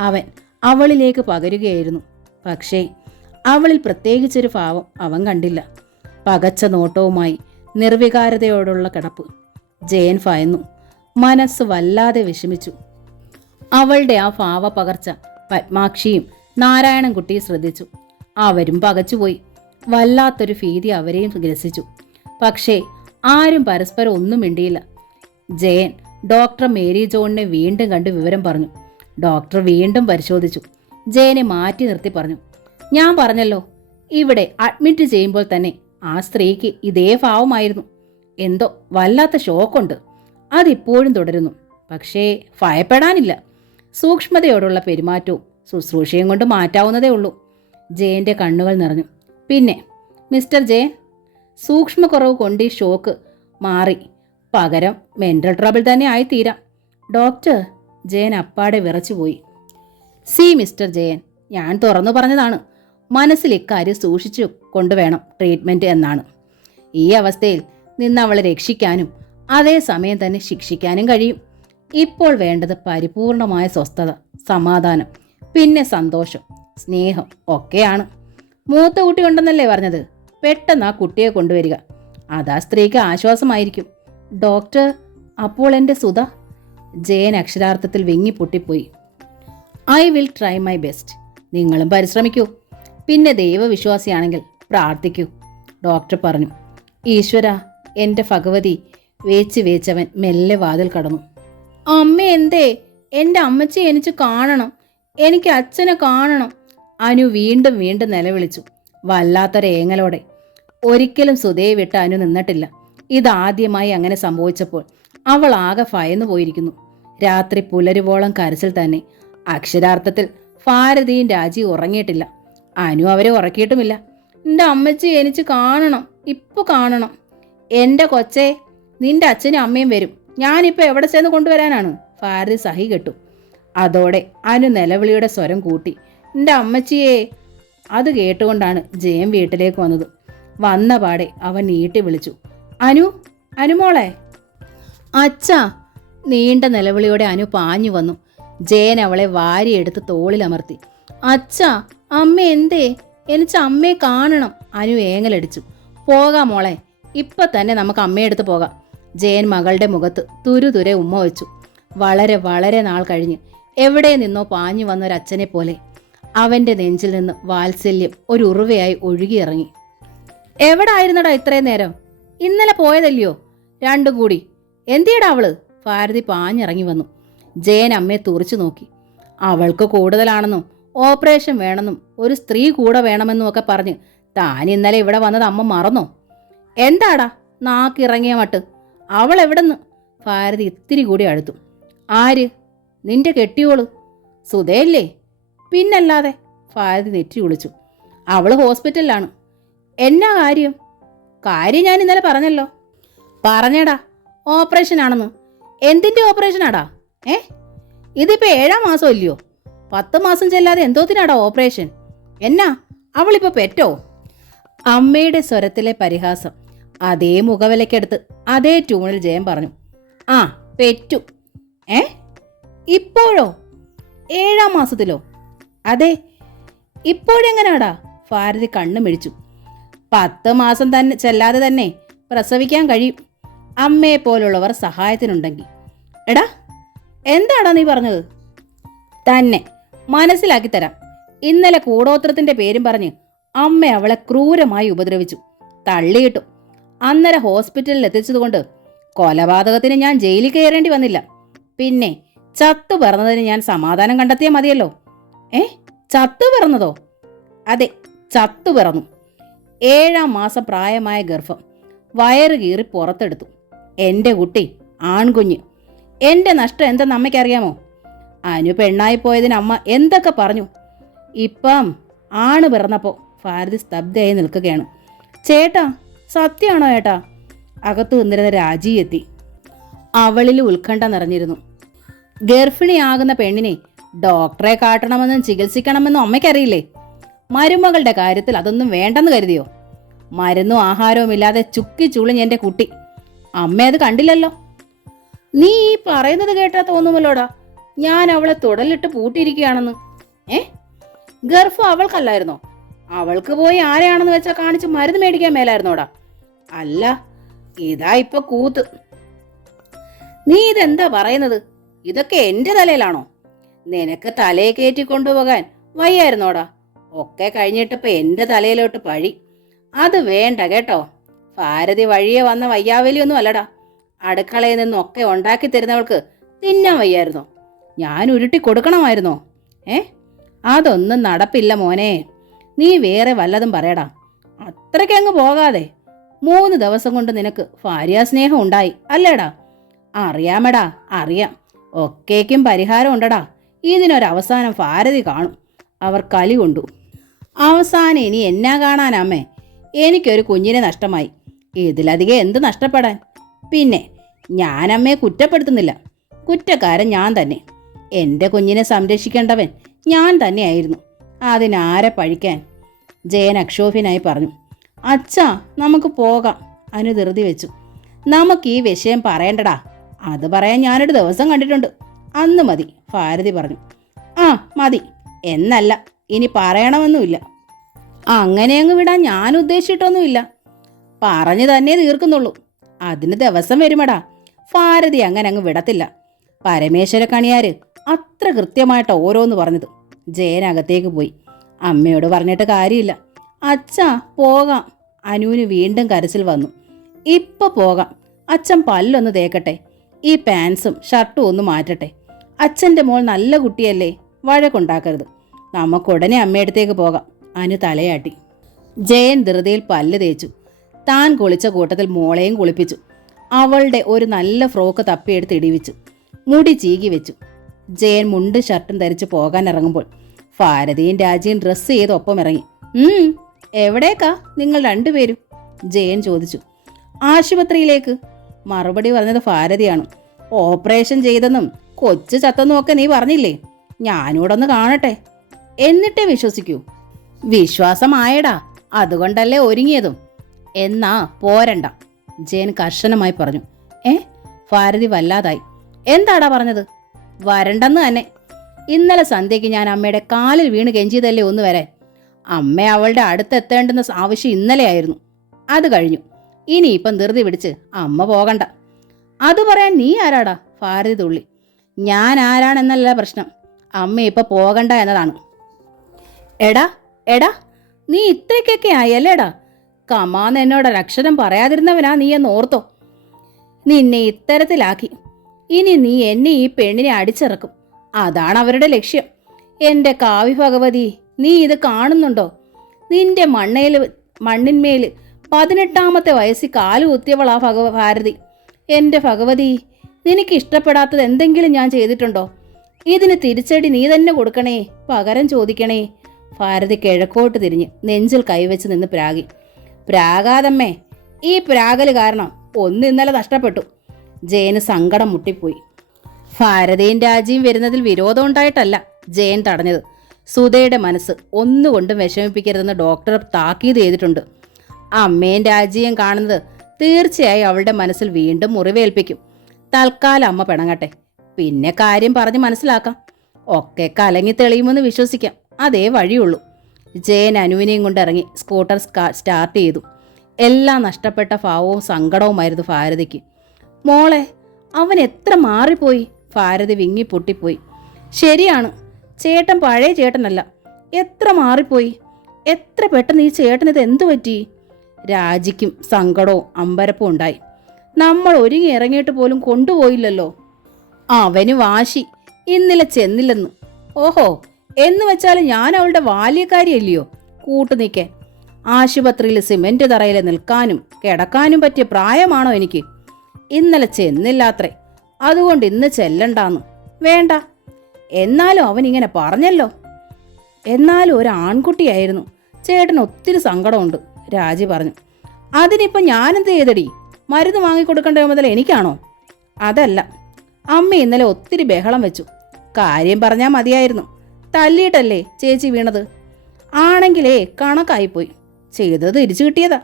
അവൻ അവളിലേക്ക് പകരുകയായിരുന്നു. പക്ഷേ അവളിൽ പ്രത്യേകിച്ചൊരു ഭാവം അവൻ കണ്ടില്ല. പകച്ച നോട്ടവുമായി നിർവികാരതയോടുള്ള കിടപ്പ്. ജയൻ ഭയന്നു. മനസ്സ് വല്ലാതെ വിഷമിച്ചു. അവളുടെ ആ ഭാവ പകർച്ച പത്മാക്ഷിയും നാരായണൻകുട്ടിയും ശ്രദ്ധിച്ചു. അവരും പകച്ചുപോയി. വല്ലാത്തൊരു ഭീതി അവരെയും ഗ്രസിച്ചു. പക്ഷേ ആരും പരസ്പരം ഒന്നും മിണ്ടിയില്ല. ജയൻ ഡോക്ടർ മേരി ജോണിനെ വീണ്ടും കണ്ട് വിവരം പറഞ്ഞു. ഡോക്ടർ വീണ്ടും പരിശോധിച്ചു. ജയനെ മാറ്റി നിർത്തി പറഞ്ഞു, ഞാൻ പറഞ്ഞല്ലോ, ഇവിടെ അഡ്മിറ്റ് ചെയ്യുമ്പോൾ തന്നെ ആ സ്ത്രീക്ക് ഇതേ ഭാവമായിരുന്നു. എന്തോ വല്ലാത്ത ഷോക്കുണ്ട്. അതിപ്പോഴും തുടരുന്നു. പക്ഷേ ഭയപ്പെടാനില്ല. സൂക്ഷ്മതയോടുള്ള പെരുമാറ്റവും ശുശ്രൂഷയും കൊണ്ട് മാറ്റാവുന്നതേ ഉള്ളൂ. ജയന്റെ കണ്ണുകൾ നിറഞ്ഞു. പിന്നെ മിസ്റ്റർ ജയൻ, സൂക്ഷ്മക്കുറവ് കൊണ്ട് ഈ ഷോക്ക് മാറി പകരം മെന്റൽ ട്രബിൾ തന്നെ ആയിത്തീരാം. ഡോക്ടർ, ജയൻ അപ്പാടെ വിറച്ചുപോയി. സി മിസ്റ്റർ ജയൻ, ഞാൻ തുറന്നു പറഞ്ഞതാണ്. മനസ്സിൽ ഇക്കാര്യം സൂക്ഷിച്ചു കൊണ്ടുവേണം ട്രീറ്റ്മെൻറ്റ് എന്നാണ്. ഈ അവസ്ഥയിൽ നിന്ന് അവളെ രക്ഷിക്കാനും അതേസമയം തന്നെ ശിക്ഷിക്കാനും കഴിയും. ഇപ്പോൾ വേണ്ടത് പരിപൂർണമായ സ്വസ്ഥത, സമാധാനം, പിന്നെ സന്തോഷം, സ്നേഹം ഒക്കെയാണ്. മൂത്ത കുട്ടി ഉണ്ടെന്നല്ലേ പറഞ്ഞത്? പെട്ടെന്ന് ആ കുട്ടിയെ കൊണ്ടുവരിക. അതാ സ്ത്രീക്ക് ആശ്വാസമായിരിക്കും. ഡോക്ടർ, അപ്പോൾ എൻ്റെ സുധ? ജയൻ അക്ഷരാർത്ഥത്തിൽ വിങ്ങിപ്പൊട്ടിപ്പോയി. I will try my best. നിങ്ങളും പരിശ്രമിക്കൂ. പിന്നെ ദൈവവിശ്വാസിയാണെങ്കിൽ പ്രാർത്ഥിക്കൂ, ഡോക്ടർ പറഞ്ഞു. ഈശ്വര, എൻ്റെ ഭഗവതി, വേച്ചവൻ മെല്ലെ വാതിൽ കടന്നു. അമ്മ എന്തേ? എൻ്റെ അമ്മച്ചി എനിക്ക് കാണണം, എനിക്ക് അച്ഛനെ കാണണം. അനു വീണ്ടും വീണ്ടും നിലവിളിച്ചു, വല്ലാത്തൊരേങ്ങലോടെ. ഒരിക്കലും സുധയെ വിട്ട് അനു നിന്നിട്ടില്ല. ഇതാദ്യമായി അങ്ങനെ സംഭവിച്ചപ്പോൾ അവൾ ആകെ ഭയന്നു പോയിരിക്കുന്നു. രാത്രി പുലരുവോളം കരച്ചിൽ തന്നെ. അക്ഷരാർത്ഥത്തിൽ ഭാരതിയും രാജിയും ഉറങ്ങിയിട്ടില്ല. അനു അവരെ ഉറക്കിയിട്ടുമില്ല. എൻ്റെ അമ്മച്ചി എനിക്ക് കാണണം, ഇപ്പൊ കാണണം. എൻ്റെ കൊച്ചേ, നിന്റെ അച്ഛനും അമ്മയും വരും. ഞാനിപ്പോൾ എവിടെ ചെന്ന് കൊണ്ടുവരാനാണ്? ഭാരതി സഹി കെട്ടു. അതോടെ അനു നിലവിളിയുടെ സ്വരം കൂട്ടി. എൻ്റെ അമ്മച്ചിയെ. അത് കേട്ടുകൊണ്ടാണ് ജയൻ വീട്ടിലേക്ക് വന്നത്. വന്ന പാടെ അവൻ നീട്ടി വിളിച്ചു, അനു, അനുമോളെ. അച്ഛാ. നീണ്ട നിലവിളിയോടെ അനു പാഞ്ഞു വന്നു. ജയൻ അവളെ വാരിയെടുത്ത് തോളിലമർത്തി. അച്ഛാ, അമ്മ എന്തേ? എനിക്ക് അമ്മയെ കാണണം. അനു ഏങ്ങലടിച്ചു. പോകാം മോളെ, ഇപ്പൊ തന്നെ നമുക്ക് അമ്മയെടുത്ത് പോകാം. ജയൻ മകളുടെ മുഖത്ത് തുരുതുരെ ഉമ്മ വെച്ചു. വളരെ വളരെ നാൾ കഴിഞ്ഞ് എവിടെ നിന്നോ പാഞ്ഞു വന്നൊരച്ഛനെ പോലെ അവന്റെ നെഞ്ചിൽ നിന്ന് വാത്സല്യം ഒരു ഉറുവയായി ഒഴുകിയിറങ്ങി. എവിടായിരുന്നടാ ഇത്രയും നേരം? ഇന്നലെ പോയതല്ലയോ രണ്ടും കൂടി? എന്തിയടാ അവള്? ഭാരതി പാഞ്ഞിറങ്ങി വന്നു. ജയൻ അമ്മയെ തുറിച്ചു നോക്കി. അവൾക്ക് കൂടുതലാണെന്നും ഓപ്പറേഷൻ വേണമെന്നും ഒരു സ്ത്രീ കൂടെ വേണമെന്നും ഒക്കെ പറഞ്ഞ് താൻ ഇന്നലെ ഇവിടെ വന്നത് അമ്മ മറന്നോ? എന്താടാ നാക്കിറങ്ങിയ മട്ട്? അവൾ എവിടെന്ന്? ഭാരതി ഇത്തിരി കൂടി അടുത്തു. ആര്? നിന്റെ കെട്ടിയോള് സുധയല്ലേ? പിന്നല്ലാതെ. ഭാരതി നെറ്റി വിളിച്ചു. അവള് ഹോസ്പിറ്റലിലാണ്. എന്നാ കാര്യം? കാര്യം ഞാൻ ഇന്നലെ പറഞ്ഞല്ലോ. പറഞ്ഞേടാ, ഓപ്പറേഷൻ ആണെന്ന്. എന്തിൻ്റെ ഓപ്പറേഷനാടാ? ഇതിപ്പോൾ 7ാം മാസം ഇല്ലയോ? 10 മാസം ചെല്ലാതെ എന്തോത്തിനാടാ ഓപ്പറേഷൻ? എന്നാ അവളിപ്പോൾ പെറ്റോ? അമ്മയുടെ സ്വരത്തിലെ പരിഹാസം അതേ മുഖവിലക്കെടുത്ത് അതേ ട്യൂണിൽ ജയൻ പറഞ്ഞു. ആ, പെറ്റു. ഇപ്പോഴോ? 7ാം മാസത്തിലോ? അതെ. ഇപ്പോഴെങ്ങനാടാ? ഭാരതി കണ്ണു മിഴിച്ചു. 10 മാസം തന്നെ ചെല്ലാതെ തന്നെ പ്രസവിക്കാൻ കഴിയും, അമ്മയെ പോലുള്ളവർ സഹായത്തിനുണ്ടെങ്കിൽ. എടാ, എന്താടാ നീ പറഞ്ഞത്? തന്നെ മനസ്സിലാക്കി തരാം. ഇന്നലെ കൂടോത്രത്തിന്റെ പേരും പറഞ്ഞ് അമ്മ അവളെ ക്രൂരമായി ഉപദ്രവിച്ചു, തള്ളിയിട്ടു. അന്നേരം ഹോസ്പിറ്റലിൽ എത്തിച്ചതുകൊണ്ട് കൊലപാതകത്തിന് ഞാൻ ജയിലിൽ കയറേണ്ടി വന്നില്ല. പിന്നെ ചത്തു പിറന്നതിന് ഞാൻ സമാധാനം കണ്ടെത്തിയാൽ മതിയല്ലോ. ചത്തു പിറന്നതോ? അതെ, ചത്തു പിറന്നു. 7ാം മാസം പ്രായമായ ഗർഭം വയറ് കീറി പുറത്തെടുത്തു. എൻ്റെ കുട്ടി ആൺകുഞ്ഞ്. എൻ്റെ നഷ്ടം എന്തെന്ന് അമ്മയ്ക്കറിയാമോ? അനു പെണ്ണായി പോയതിന് അമ്മ എന്തൊക്കെ പറഞ്ഞു. ഇപ്പം ആണ് പിറന്നപ്പോൾ ഭാരതി സ്തബ്ധയായി നിൽക്കുകയാണ്. ചേട്ടാ, സത്യമാണോ ഏട്ടാ? അകത്തു നിന്നിരുന്ന രാജി എത്തി. അവളിൽ ഉത്കണ്ഠ നിറഞ്ഞിരുന്നു. ഗർഭിണിയാകുന്ന പെണ്ണിനെ ഡോക്ടറെ കാട്ടണമെന്നും ചികിത്സിക്കണമെന്നും അമ്മയ്ക്കറിയില്ലേ? മരുമകളുടെ കാര്യത്തിൽ അതൊന്നും വേണ്ടെന്ന് കരുതിയോ? മരുന്നും ആഹാരവും ഇല്ലാതെ ചുക്കി ചുളിഞ്ഞ് എൻ്റെ കുട്ടി. അമ്മ അത് കണ്ടില്ലല്ലോ. നീ ഈ പറയുന്നത് കേട്ടാ തോന്നുമല്ലോടാ ഞാൻ അവളെ തുടലിട്ട് പൂട്ടിയിരിക്കുകയാണെന്ന്. ഗർഭം അവൾക്കല്ലായിരുന്നോ? അവൾക്ക് പോയി ആരെയാണെന്ന് വെച്ചാൽ കാണിച്ച് മരുന്ന് മേടിക്കാൻ മേലായിരുന്നോടാ? അല്ല, ഇതാ ഇപ്പൊ കൂത്ത്. നീ ഇതെന്താ പറയുന്നത്? ഇതൊക്കെ എന്റെ തലയിലാണോ? നിനക്ക് തലയെ കയറ്റി കൊണ്ടുപോകാൻ വയ്യായിരുന്നോടാ? ഒക്കെ കഴിഞ്ഞിട്ടിപ്പോ എന്റെ തലയിലോട്ട് പഴി. അത് വേണ്ട കേട്ടോ. ഭാരതി വഴിയെ വന്ന വയ്യാവലിയൊന്നും അല്ലടാ. അടുക്കളയിൽ നിന്നൊക്കെ ഉണ്ടാക്കി തരുന്നവൾക്ക് തിന്നാൻ വയ്യായിരുന്നോ? ഞാൻ ഉരുട്ടി കൊടുക്കണമായിരുന്നോ? അതൊന്നും നടപ്പില്ല മോനെ. നീ വേറെ വല്ലതും പറയടാ. അത്രയ്ക്കങ്ങ് പോകാതെ. 3 ദിവസം കൊണ്ട് നിനക്ക് ഭാര്യാസ്നേഹം ഉണ്ടായി അല്ലേടാ? അറിയാമടാ, അറിയാം. ഒക്കേക്കും പരിഹാരം ഉണ്ടടാ. ഇതിനൊരവസാനം ഭാരതി കാണും. അവർ കലി കൊണ്ടു. അവസാനം ഇനി എന്നാ കാണാനമ്മേ? എനിക്കൊരു കുഞ്ഞിനെ നഷ്ടമായി. ഇതിലധികം എന്ത് നഷ്ടപ്പെടാൻ? പിന്നെ ഞാനമ്മയെ കുറ്റപ്പെടുത്തുന്നില്ല. കുറ്റക്കാരൻ ഞാൻ തന്നെ. എൻ്റെ കുഞ്ഞിനെ സംരക്ഷിക്കേണ്ടവൻ ഞാൻ തന്നെയായിരുന്നു. അതിനാരെ പഴിക്കാൻ? ജയൻ അക്ഷോഭ്യനായി പറഞ്ഞു. അച്ഛാ, നമുക്ക് പോകാം. അനു ധൃതി വെച്ചു. നമുക്ക് ഈ വിഷയം പറയണ്ടടാ. അത് പറയാൻ ഞാനൊരു ദിവസം കണ്ടിട്ടുണ്ട്. അന്ന് മതി, ഭാരതി പറഞ്ഞു. ആ മതി എന്നല്ല, ഇനി പറയണമെന്നുമില്ല. അങ്ങനെ അങ്ങ് വിടാൻ ഞാൻ ഉദ്ദേശിച്ചിട്ടൊന്നുമില്ല. പറഞ്ഞു തന്നെ തീർക്കുന്നുള്ളൂ. അതിന് ദിവസം വരുമടാ. ഭാരതി അങ്ങനെ അങ്ങ് വിടത്തില്ല. പരമേശ്വര കണിയാര് അത്ര കൃത്യമായിട്ട് ഓരോന്ന് പറഞ്ഞത്. ജയനകത്തേക്ക് പോയി. അമ്മയോട് പറഞ്ഞിട്ട് കാര്യമില്ല. അച്ഛാ, പോകാം. അനുവിന് വീണ്ടും കരച്ചിൽ വന്നു. ഇപ്പൊ പോകാം. അച്ഛൻ പല്ലൊന്ന് തേക്കട്ടെ. ഈ പാൻസും ഷർട്ടും ഒന്ന് മാറ്റട്ടെ. അച്ഛൻ്റെ മോൾ നല്ല കുട്ടിയല്ലേ, വഴക്കുണ്ടാക്കരുത്. നമുക്കുടനെ അമ്മയടുത്തേക്ക് പോകാം. അനു തലയാട്ടി. ജയൻ ധൃതിയിൽ പല്ല് തേച്ചു. താൻ കുളിച്ച കൂട്ടത്തിൽ മോളെയും കുളിപ്പിച്ചു. അവളുടെ ഒരു നല്ല ഫ്രോക്ക് തപ്പിയെടുത്ത് ഇടിവിച്ചു. മുടി ചീകി വെച്ചു. ജയൻ മുണ്ടും ഷർട്ടും ധരിച്ച് പോകാൻ ഇറങ്ങുമ്പോൾ ഭാരതിയും രാജിയും ഡ്രസ്സ് ചെയ്ത് ഒപ്പം ഇറങ്ങി. എവിടേക്കാ നിങ്ങൾ രണ്ടുപേരും? ജയൻ ചോദിച്ചു. ആശുപത്രിയിലേക്ക്. മറുപടി പറഞ്ഞത് ഭാരതിയാണ്. ഓപ്പറേഷൻ ചെയ്തെന്നും കൊച്ചു ചത്തെന്നും ഒക്കെ നീ പറഞ്ഞില്ലേ? ഞാനിവിടൊന്ന് കാണട്ടെ, എന്നിട്ടേ വിശ്വസിക്കൂ. വിശ്വാസമായടാ, അതുകൊണ്ടല്ലേ ഒരുങ്ങിയതും. എന്നാ പോരണ്ട, ജയൻ കർശനമായി പറഞ്ഞു. ഭാരതി വല്ലാതായി. എന്താടാ പറഞ്ഞത്? വരണ്ടെന്ന് തന്നെ. ഇന്നലെ സന്ധ്യയ്ക്ക് ഞാൻ അമ്മയുടെ കാലിൽ വീണ് കെഞ്ചിയതല്ലേ ഒന്ന് വരാൻ. അമ്മ അവളുടെ അടുത്തെത്തേണ്ടുന്ന ആവശ്യം ഇന്നലെയായിരുന്നു. അത് കഴിഞ്ഞു. ഇനിയിപ്പം ധൃതി പിടിച്ച് അമ്മ പോകണ്ട. അത് പറയാൻ നീ ആരാടാ? ഭാരതി തുള്ളി. ഞാൻ ആരാണെന്നല്ല പ്രശ്നം, അമ്മ ഇപ്പം പോകണ്ട എന്നതാണ്. എടാ എടാ, നീ ഇത്രയ്ക്കൊക്കെ ആയല്ലേടാ? കമാന്ന് എന്നോടൊരക്ഷരം പറയാതിരുന്നവനാ നീ എന്ന് ഓർത്തോ. നിന്നെ ഇത്തരത്തിലാക്കി ഇനി നീ എന്നെ ഈ പെണ്ണിനെ അടിച്ചിറക്കും. അതാണ് അവരുടെ ലക്ഷ്യം. എൻ്റെ കാവ്യ ഭഗവതി, നീ ഇത് കാണുന്നുണ്ടോ? നിന്റെ മണ്ണിന്മേൽ 18ാമത്തെ വയസ്സിൽ കാല് കുത്തിയവളാ ഭാരതി. എൻ്റെ ഭഗവതി, നിനക്ക് ഇഷ്ടപ്പെടാത്തത് എന്തെങ്കിലും ഞാൻ ചെയ്തിട്ടുണ്ടോ? ഇതിന് തിരിച്ചടി നീ തന്നെ കൊടുക്കണേ, പകരം ചോദിക്കണേ. ഭാരതി കിഴക്കോട്ട് തിരിഞ്ഞ് നെഞ്ചിൽ കൈവച്ച് നിന്ന് പ്രാഗി. പ്രാകാതമ്മേ, ഈ പ്രാകല് കാരണം ഒന്ന് ഇന്നലെ നഷ്ടപ്പെട്ടു. ജയന് സങ്കടം മുട്ടിപ്പോയി. ഭാരതിയും രാജിയും വരുന്നതിൽ വിരോധം ഉണ്ടായിട്ടല്ല ജയൻ തടഞ്ഞത്. സുധയുടെ മനസ്സ് ഒന്നുകൊണ്ടും വിഷമിപ്പിക്കരുതെന്ന് ഡോക്ടർ താക്കീത് ചെയ്തിട്ടുണ്ട്. അമ്മയും രാജിയും കാണുന്നത് തീർച്ചയായും അവളുടെ മനസ്സിൽ വീണ്ടും മുറിവേൽപ്പിക്കും. തൽക്കാലം അമ്മ പിണങ്ങട്ടെ, പിന്നെ കാര്യം പറഞ്ഞ് മനസ്സിലാക്കാം. ഒക്കെ കലങ്ങി തെളിയുമെന്ന് വിശ്വസിക്കാം. അതേ വഴിയുള്ളൂ. ജയൻ അനുവിനെയും കൊണ്ടിറങ്ങി സ്കൂട്ടർ സ്റ്റാർട്ട് ചെയ്തു. എല്ലാം നഷ്ടപ്പെട്ട ഭാവവും സങ്കടവുമായിരുന്നു ഭാരതിക്ക്. മോളെ, അവൻ എത്ര മാറിപ്പോയി. ഭാരതി വിങ്ങി പൊട്ടിപ്പോയി. ശരിയാണ്, ചേട്ടൻ പഴയ ചേട്ടനല്ല. എത്ര മാറിപ്പോയി. എത്ര പെട്ടെന്ന് ഈ ചേട്ടനിത് എന്തു പറ്റി? രാജിക്കും സങ്കടവും അമ്പരപ്പും ഉണ്ടായി. നമ്മൾ ഒരുങ്ങി ഇറങ്ങിയിട്ട് പോലും കൊണ്ടുപോയില്ലല്ലോ. അവന് വാശി, ഇന്നലെ ചെന്നില്ലെന്ന്. ഓഹോ, എന്ന് വെച്ചാൽ ഞാൻ അവളുടെ ബാല്യക്കാരിയല്ലയോ കൂട്ടു നിൽക്കാൻ? ആശുപത്രിയിൽ സിമെന്റ് തറയിൽ നിൽക്കാനും കിടക്കാനും പറ്റിയ പ്രായമാണോ എനിക്ക്? ഇന്നലെ ചെന്നില്ലാത്രേ, അതുകൊണ്ട് ഇന്ന് ചെല്ലണ്ടാന്ന്. വേണ്ട, എന്നാലും അവനിങ്ങനെ പറഞ്ഞല്ലോ. എന്നാലും ഒരു ആൺകുട്ടിയായിരുന്നു. ചേട്ടന് ഒത്തിരി സങ്കടമുണ്ട്, രാജി പറഞ്ഞു. അതിനിപ്പം ഞാനെന്ത് ചെയ്തടി? മരുന്ന് വാങ്ങിക്കൊടുക്കേണ്ട മുതൽ എനിക്കാണോ? അതല്ല, അമ്മ ഇന്നലെ ഒത്തിരി ബഹളം വെച്ചു. കാര്യം പറഞ്ഞാൽ മതിയായിരുന്നു. തല്ലിയിട്ടല്ലേ ചേച്ചി വീണത്? ആണെങ്കിലേ കണക്കായിപ്പോയി. ചെയ്തത് തിരിച്ചു കിട്ടിയതാ.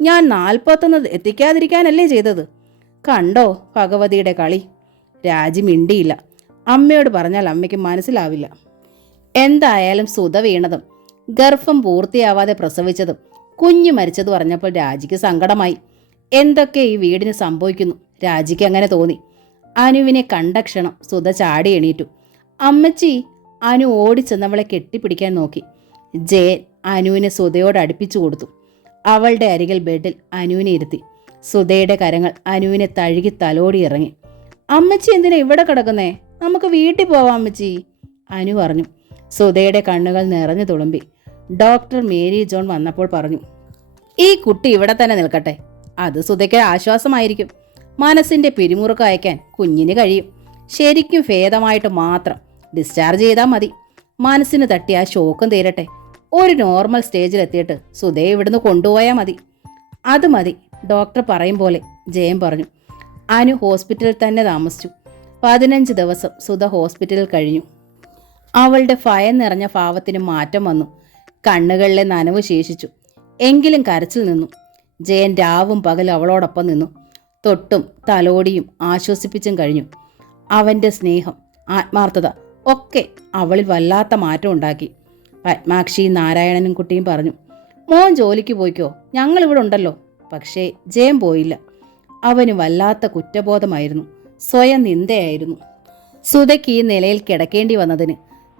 ഞാൻ 41 എത്തിക്കാതിരിക്കാനല്ലേ ചെയ്തത്. കണ്ടോ ഭഗവതിയുടെ കളി? രാജി മിണ്ടിയില്ല. അമ്മയോട് പറഞ്ഞാൽ അമ്മയ്ക്ക് മനസ്സിലാവില്ല. എന്തായാലും സുധ വീണതും ഗർഭം പൂർത്തിയാവാതെ പ്രസവിച്ചതും കുഞ്ഞു മരിച്ചതും അറിഞ്ഞപ്പോൾ രാജിക്ക് സങ്കടമായി. എന്തൊക്കെ ഈ വീടിന് സംഭവിക്കുന്നു? രാജിക്ക് അങ്ങനെ തോന്നി. അനുവിനെ കണ്ട ക്ഷണം സുധ ചാടി എണീറ്റു. അമ്മച്ചി! അനു ഓടിച്ചെന്നവളെ കെട്ടിപ്പിടിക്കാൻ നോക്കി. ജയൻ അനുവിനെ സുധയോട് അടുപ്പിച്ചു കൊടുത്തു. അവളുടെ അരികിൽ ബെഡിൽ അനുവിനെ ഇരുത്തി. സുധയുടെ കരങ്ങൾ അനുവിനെ തഴുകി തലോടി ഇറങ്ങി. അമ്മച്ചി എന്തിനാ ഇവിടെ കിടക്കുന്നേ? നമുക്ക് വീട്ടിൽ പോവാം അമ്മച്ചി, അനു പറഞ്ഞു. സുധയുടെ കണ്ണുകൾ നിറഞ്ഞു തുളുമ്പി. ഡോക്ടർ മേരി ജോൺ വന്നപ്പോൾ പറഞ്ഞു, ഈ കുട്ടി ഇവിടെ തന്നെ നിൽക്കട്ടെ. അത് സുധയ്ക്ക് ആശ്വാസമായിരിക്കും. മനസ്സിന്റെ പിരിമുറുക്കം അയക്കാൻ കുഞ്ഞിന് കഴിയും. ശരിക്കും ഭേദമായിട്ട് മാത്രം ഡിസ്ചാർജ് ചെയ്താൽ മതി. മനസ്സിന് തട്ടി ആ ഷോക്കും തീരട്ടെ. ഒരു നോർമൽ സ്റ്റേജിലെത്തിയിട്ട് സുധയെ ഇവിടുന്ന് കൊണ്ടുപോയാൽ മതി. അത് മതി, ഡോക്ടർ പറയും പോലെ, ജയൻ പറഞ്ഞു. അനു ഹോസ്പിറ്റലിൽ തന്നെ താമസിച്ചു. 15 ദിവസം സുധ ഹോസ്പിറ്റലിൽ കഴിഞ്ഞു. അവളുടെ ഭയം നിറഞ്ഞ ഭാവത്തിന് മാറ്റം വന്നു. കണ്ണുകളിലെ നനവ് ശേഷിച്ചു. എങ്കിലും കരച്ചിൽ നിന്നു. ജയൻ രാവും പകലും അവളോടൊപ്പം നിന്നു. തൊട്ടും തലോടിയും ആശ്വസിപ്പിച്ചും കഴിഞ്ഞു. അവൻ്റെ സ്നേഹം, ആത്മാർത്ഥത ഒക്കെ അവളിൽ വല്ലാത്ത മാറ്റം ഉണ്ടാക്കി. പത്മാക്ഷി നാരായണനും കുട്ടിയും പറഞ്ഞു, മോൻ ജോലിക്ക് പോയിക്കോ, ഞങ്ങളിവിടെ ഉണ്ടല്ലോ. പക്ഷേ ജയൻ പോയില്ല. അവന് വല്ലാത്ത കുറ്റബോധമായിരുന്നു, സ്വയം നിന്ദയായിരുന്നു. സുധയ്ക്ക് ഈ നിലയിൽ കിടക്കേണ്ടി വന്നതിന്,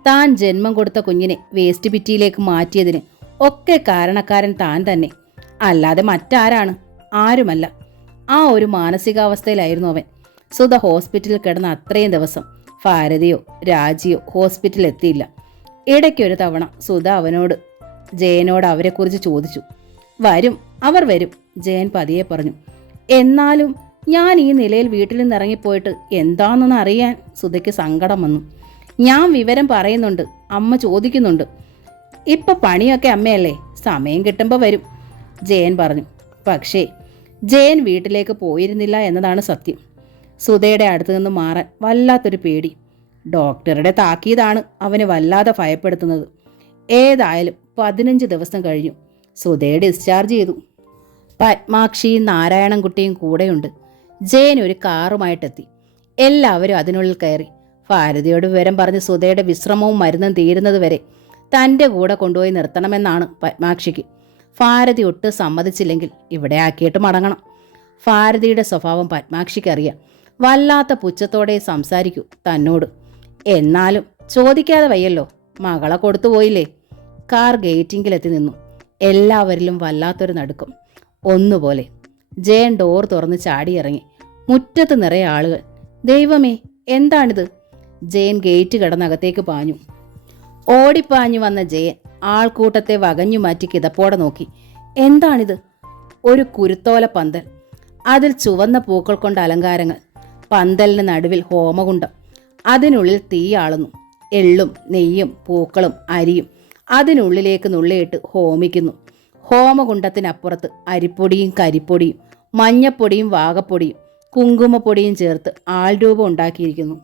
താൻ ജന്മം കൊടുത്ത കുഞ്ഞിനെ വേസ്റ്റ് ഭിത്തിയിലേക്ക് മാറ്റിയതിന് ഒക്കെ കാരണക്കാരൻ താൻ തന്നെ, അല്ലാതെ മറ്റാരാണ്? ആരുമല്ല. ആ ഒരു മാനസികാവസ്ഥയിലായിരുന്നു അവൻ. സുധ ഹോസ്പിറ്റലിൽ കിടന്ന അത്രയും ദിവസം ഭാരതിയോ രാജിയോ ഹോസ്പിറ്റലിൽ എത്തിയില്ല. ഇടയ്ക്കൊരു തവണ സുധ ജയനോട് അവരെക്കുറിച്ച് ചോദിച്ചു. വരും, അവർ വരും, ജയൻ പതിയെ പറഞ്ഞു. എന്നാലും ഞാൻ ഈ നിലയിൽ വീട്ടിൽ നിന്ന് ഇറങ്ങിപ്പോയിട്ട് എന്താണെന്ന് അറിയാൻ സുധയ്ക്ക് സങ്കടം വന്നു. ഞാൻ വിവരം പറയുന്നുണ്ട്, അമ്മ ചോദിക്കുന്നുണ്ട്. ഇപ്പൊ പണിയൊക്കെ അമ്മയല്ലേ, സമയം കിട്ടുമ്പോൾ വരും, ജയൻ പറഞ്ഞു. പക്ഷേ ജയൻ വീട്ടിലേക്ക് പോയിരുന്നില്ല എന്നതാണ് സത്യം. സുധയുടെ അടുത്ത് നിന്ന് മാറാൻ വല്ലാത്തൊരു പേടി. ഡോക്ടറുടെ താക്കീതാണ് അവനെ വല്ലാതെ ഭയപ്പെടുത്തുന്നത്. ഏതായാലും 15 ദിവസം കഴിഞ്ഞു. സുധയെ ഡിസ്ചാർജ് ചെയ്തു. പത്മാക്ഷിയും നാരായണൻകുട്ടിയും കൂടെയുണ്ട്. ജയൻ ഒരു കാറുമായിട്ടെത്തി. എല്ലാവരും അതിനുള്ളിൽ കയറി. ഭാരതിയോട് വിവരം പറഞ്ഞ് സുധയുടെ വിശ്രമവും മരുന്നും തീരുന്നത് വരെ തൻ്റെ കൂടെ കൊണ്ടുപോയി നിർത്തണമെന്നാണ് പത്മാക്ഷിക്ക്. ഭാരതി ഒട്ടും സമ്മതിച്ചില്ലെങ്കിൽ ഇവിടെ ആക്കിയിട്ട് മടങ്ങണം. ഭാരതിയുടെ സ്വഭാവം പത്മാക്ഷിക്കറിയാം. വല്ലാത്ത പുച്ഛത്തോടെ സംസാരിക്കൂ തന്നോട്. എന്നാലും ചോദിക്കാതെ വയ്യല്ലോ, മകളെ കൊടുത്തുപോയില്ലേ. കാർ ഗേറ്റിങ്കിലെത്തി നിന്നു. എല്ലാവരിലും വല്ലാത്തൊരു നടുക്കം. ഒന്നുപോലെ. ജയൻ ഡോർ തുറന്ന് ചാടിയിറങ്ങി. മുറ്റത്ത് നിറയെ ആളുകൾ. ദൈവമേ, എന്താണിത്? ജയൻ ഗേറ്റ് കടന്നകത്തേക്ക് പാഞ്ഞു. ഓടിപ്പാഞ്ഞു വന്ന ജയൻ ആൾക്കൂട്ടത്തെ വകഞ്ഞു മാറ്റി കിതപ്പോടെ നോക്കി. എന്താണിത്? ഒരു കുരുത്തോല പന്തൽ. അതിൽ ചുവന്ന പൂക്കൾ കൊണ്ട് അലങ്കാരങ്ങൾ. പന്തലിന് നടുവിൽ ഹോമകുണ്ടം. അതിനുള്ളിൽ തീ ആളുന്നു. എള്ളും നെയ്യും പൂക്കളും അരിയും അതിനുള്ളിലേക്ക് നുള്ളിയിട്ട് ഹോമിക്കുന്നു. ഹോമകുണ്ടത്തിനപ്പുറത്ത് അരിപ്പൊടിയും കരിപ്പൊടിയും മഞ്ഞപ്പൊടിയും വാകപ്പൊടിയും കുങ്കുമപ്പൊടിയും ചേർത്ത് ആൾരൂപം ഉണ്ടാക്കിയിരിക്കുന്നു.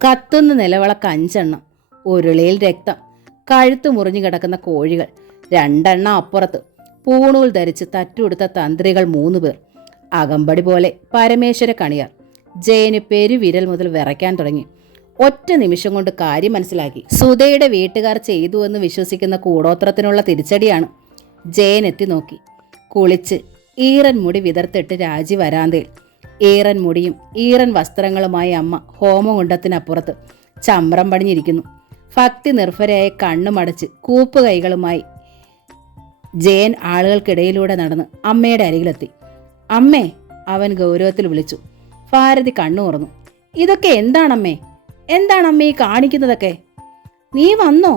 കത്തുന്ന നിലവിളക്ക് 5 എണ്ണം. ഉരുളയിൽ രക്തം. കഴുത്ത് മുറിഞ്ഞു കിടക്കുന്ന കോഴികൾ 2 എണ്ണം അപ്പുറത്ത്. പൂണൂൽ ധരിച്ച് തട്ടുകൊടുത്ത തന്ത്രികൾ 3 പേർ. അകമ്പടി പോലെ പരമേശ്വര കണിയാർ. ജയന് പെരുവിരൽ മുതൽ വിറയ്ക്കാൻ തുടങ്ങി. ഒറ്റ നിമിഷം കൊണ്ട് കാര്യം മനസ്സിലാക്കി. സുധയുടെ വീട്ടുകാർ ചെയ്തു എന്ന് വിശ്വസിക്കുന്ന കൂടോത്രത്തിനുള്ള തിരിച്ചടിയാണ്. ജയൻ എത്തി നോക്കി. കുളിച്ച് ഈറൻ മുടി വിതർത്തിട്ട് രാജി വരാന്തയിൽ. ഈറൻ മുടിയും ഈറൻ വസ്ത്രങ്ങളുമായി അമ്മ ഹോമകുണ്ടത്തിനപ്പുറത്ത് ചമ്രം പണിഞ്ഞിരിക്കുന്നു. ഭക്തി നിർഭരയായ കണ്ണുമടച്ച് കൂപ്പ് കൈകളുമായി ജയൻ ആളുകൾക്കിടയിലൂടെ നടന്ന് അമ്മയുടെ അരികിലെത്തി. അമ്മേ, അവൻ ഗൗരവത്തിൽ വിളിച്ചു. ഭാരതി കണ്ണു തുറന്നു. ഇതൊക്കെ എന്താണമ്മേ? എന്താണമ്മേ ഈ കാണിക്കുന്നതൊക്കെ? നീ വന്നോ?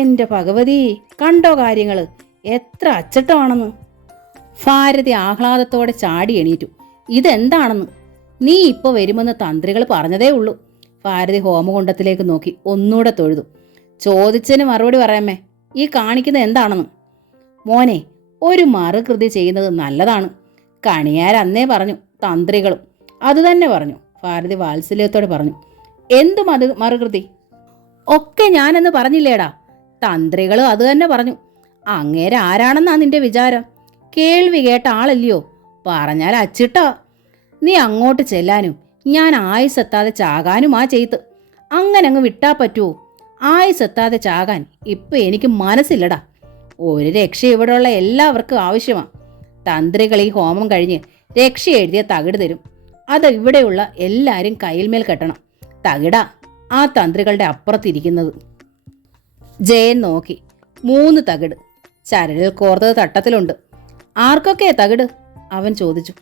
എൻ്റെ ഭഗവതി, കണ്ടോ കാര്യങ്ങൾ എത്ര അച്ചട്ടമാണെന്ന്? ഭാരതി ആഹ്ലാദത്തോടെ ചാടി എണീറ്റു. ഇതെന്താണെന്ന്? നീ ഇപ്പോൾ വരുമെന്ന് തന്ത്രികൾ പറഞ്ഞതേ ഉള്ളൂ. ഭാരതി ഹോമകുണ്ടത്തിലേക്ക് നോക്കി ഒന്നുകൂടെ തൊഴുതു. ചോദിച്ചതിന് മറുപടി പറയാമേ, ഈ കാണിക്കുന്നത് എന്താണെന്ന്? മോനെ, ഒരു മറുകൃതി ചെയ്യുന്നത് നല്ലതാണ്. കണിയാർ അന്നേ പറഞ്ഞു, തന്ത്രികളും അതുതന്നെ പറഞ്ഞു. ഭാരതി വാത്സല്യത്തോടെ പറഞ്ഞു. എന്ത് മറുകൃതി? ഒക്കെ ഞാനെന്ന് പറഞ്ഞില്ലേടാ. തന്ത്രികളും അത് തന്നെ പറഞ്ഞു. അങ്ങേരെ ആരാണെന്നാ നിന്റെ വിചാരം? കേൾവി കേട്ട ആളല്ലയോ? പറഞ്ഞാൽ അച്ചിട്ടാ. നീ അങ്ങോട്ട് ചെല്ലാനും ഞാൻ ആയുസെത്താതെ ചാകാനുമാ ചെയ്ത്. അങ്ങനെ അങ്ങ് വിട്ടാ പറ്റുമോ? ആയുസെത്താതെ ചാകാൻ ഇപ്പം എനിക്ക് മനസ്സില്ലടാ. ഒരു രക്ഷ ഇവിടെയുള്ള എല്ലാവർക്കും ആവശ്യമാണ്. തന്ത്രികൾ ഈ ഹോമം കഴിഞ്ഞ് രക്ഷ എഴുതിയ തകിട് തരും. അത് ഇവിടെയുള്ള എല്ലാവരും കയ്യിൽമേൽ കെട്ടണം. തകിടാ ആ തന്ത്രികളുടെ അപ്പുറത്തിരിക്കുന്നത്. ജയൻ നോക്കി. 3 തകിട് ചരലിൽ കോർത്തത് തട്ടത്തിലുണ്ട്. ആർക്കൊക്കെ തകിട്? അവൻ ചോദിച്ചു.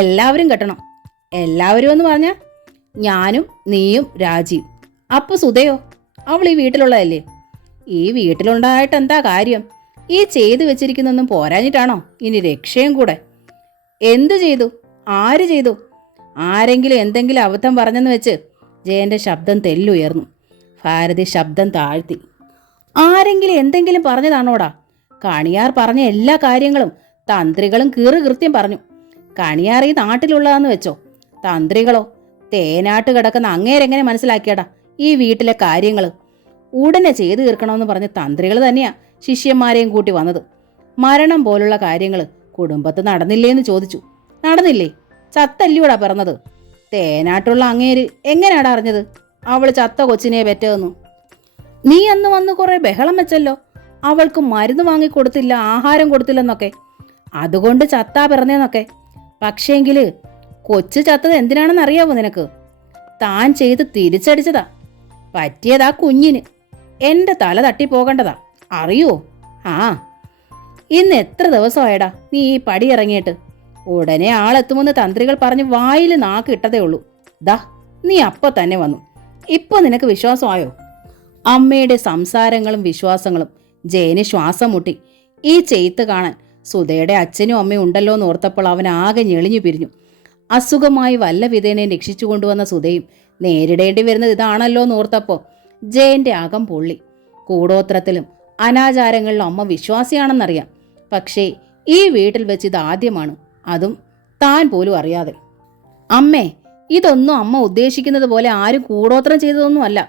എല്ലാവരും കെട്ടണം. എല്ലാവരും എന്ന് പറഞ്ഞാൽ ഞാനും നീയും രാജിയും. അപ്പൊ സുധയോ? അവൾ ഈ വീട്ടിലുള്ളതല്ലേ? ഈ വീട്ടിലുണ്ടായിട്ട് എന്താ കാര്യം? ഈ ചെയ്തു വെച്ചിരിക്കുന്നൊന്നും പോരാഞ്ഞിട്ടാണോ ഇനി രക്ഷയും കൂടെ? എന്തു ചെയ്തു? ആര് ചെയ്തു? ആരെങ്കിലും എന്തെങ്കിലും അബദ്ധം പറഞ്ഞെന്ന് വെച്ച് ജയന്റെ ശബ്ദം തെല്ലുയർന്നു. ഭാരതി ശബ്ദം താഴ്ത്തി. ആരെങ്കിലും എന്തെങ്കിലും പറഞ്ഞതാണോടാ? കണിയാർ പറഞ്ഞ എല്ലാ കാര്യങ്ങളും തന്ത്രികളും കൃത്യം പറഞ്ഞു. കണിയാർ ഈ നാട്ടിലുള്ളതാന്ന് വെച്ചോ. തന്ത്രികളോ? തേനാട്ട് കിടക്കുന്ന അങ്ങേരെങ്ങനെ മനസ്സിലാക്കിയടാ ഈ വീട്ടിലെ കാര്യങ്ങൾ? ഉടനെ ചെയ്തു തീർക്കണമെന്ന് പറഞ്ഞ് തന്ത്രികൾ തന്നെയാ ശിഷ്യന്മാരെയും കൂട്ടി വന്നത്. മരണം പോലുള്ള കാര്യങ്ങൾ കുടുംബത്ത് നടന്നില്ലേന്ന് ചോദിച്ചു. നടന്നില്ലേ? ചത്തല്ലിയോടാ പറഞ്ഞത്. തേനാട്ടുള്ള അങ്ങേര് എങ്ങനെയാടാ അറിഞ്ഞത് അവൾ ചത്ത കൊച്ചിനെ പെറ്റതെന്ന്? നീ അന്ന് വന്ന് കുറെ ബഹളം വെച്ചല്ലോ. അവൾക്ക് മരുന്ന് വാങ്ങിക്കൊടുത്തില്ല, ആഹാരം കൊടുത്തില്ലെന്നൊക്കെ. അതുകൊണ്ട് ചത്താ പിറന്നേന്നൊക്കെ. പക്ഷേങ്കില് കൊച്ചു ചത്തത് എന്തിനാണെന്ന് അറിയാവോ നിനക്ക്? താൻ ചെയ്ത് തിരിച്ചടിച്ചതാ. പറ്റിയതാ കുഞ്ഞിന്. എൻ്റെ തല തട്ടിപ്പോകേണ്ടതാ, അറിയോ? ആ, ഇന്ന് എത്ര ദിവസമായടാ നീ ഈ പടി ഇറങ്ങിയിട്ട്? ഉടനെ ആളെത്തുമെന്ന് തന്ത്രികൾ പറഞ്ഞ് വായിൽ നാക്ക് ഇട്ടതേ ഉള്ളൂ. ദാ നീ അപ്പൊ തന്നെ വന്നു. ഇപ്പൊ നിനക്ക് വിശ്വാസമായോ? അമ്മയുടെ സംസാരങ്ങളും വിശ്വാസങ്ങളും ജയന് ശ്വാസം മുട്ടി. ഈ ചെയ്ത്ത് കാണാൻ സുധയുടെ അച്ഛനും അമ്മയും ഉണ്ടല്ലോ എന്ന് ഓർത്തപ്പോൾ അവൻ ആകെ ഞെളിഞ്ഞു പിരിഞ്ഞു. അസുഖമായി വല്ല വിധേനയും രക്ഷിച്ചു കൊണ്ടുവന്ന സുധയും നേരിടേണ്ടി വരുന്നത് ഇതാണല്ലോ എന്ന് ഓർത്തപ്പോൾ ജയന്റെ അകം പൊള്ളി. കൂടോത്രത്തിലും അനാചാരങ്ങളിലും അമ്മ വിശ്വാസിയാണെന്നറിയാം. പക്ഷേ ഈ വീട്ടിൽ വെച്ച് ഇത് ആദ്യമാണ്, അതും താൻ പോലും അറിയാതെ. അമ്മേ, ഇതൊന്നും അമ്മ ഉദ്ദേശിക്കുന്നത് പോലെ ആരും കൂടോത്രം ചെയ്തതൊന്നുമല്ല.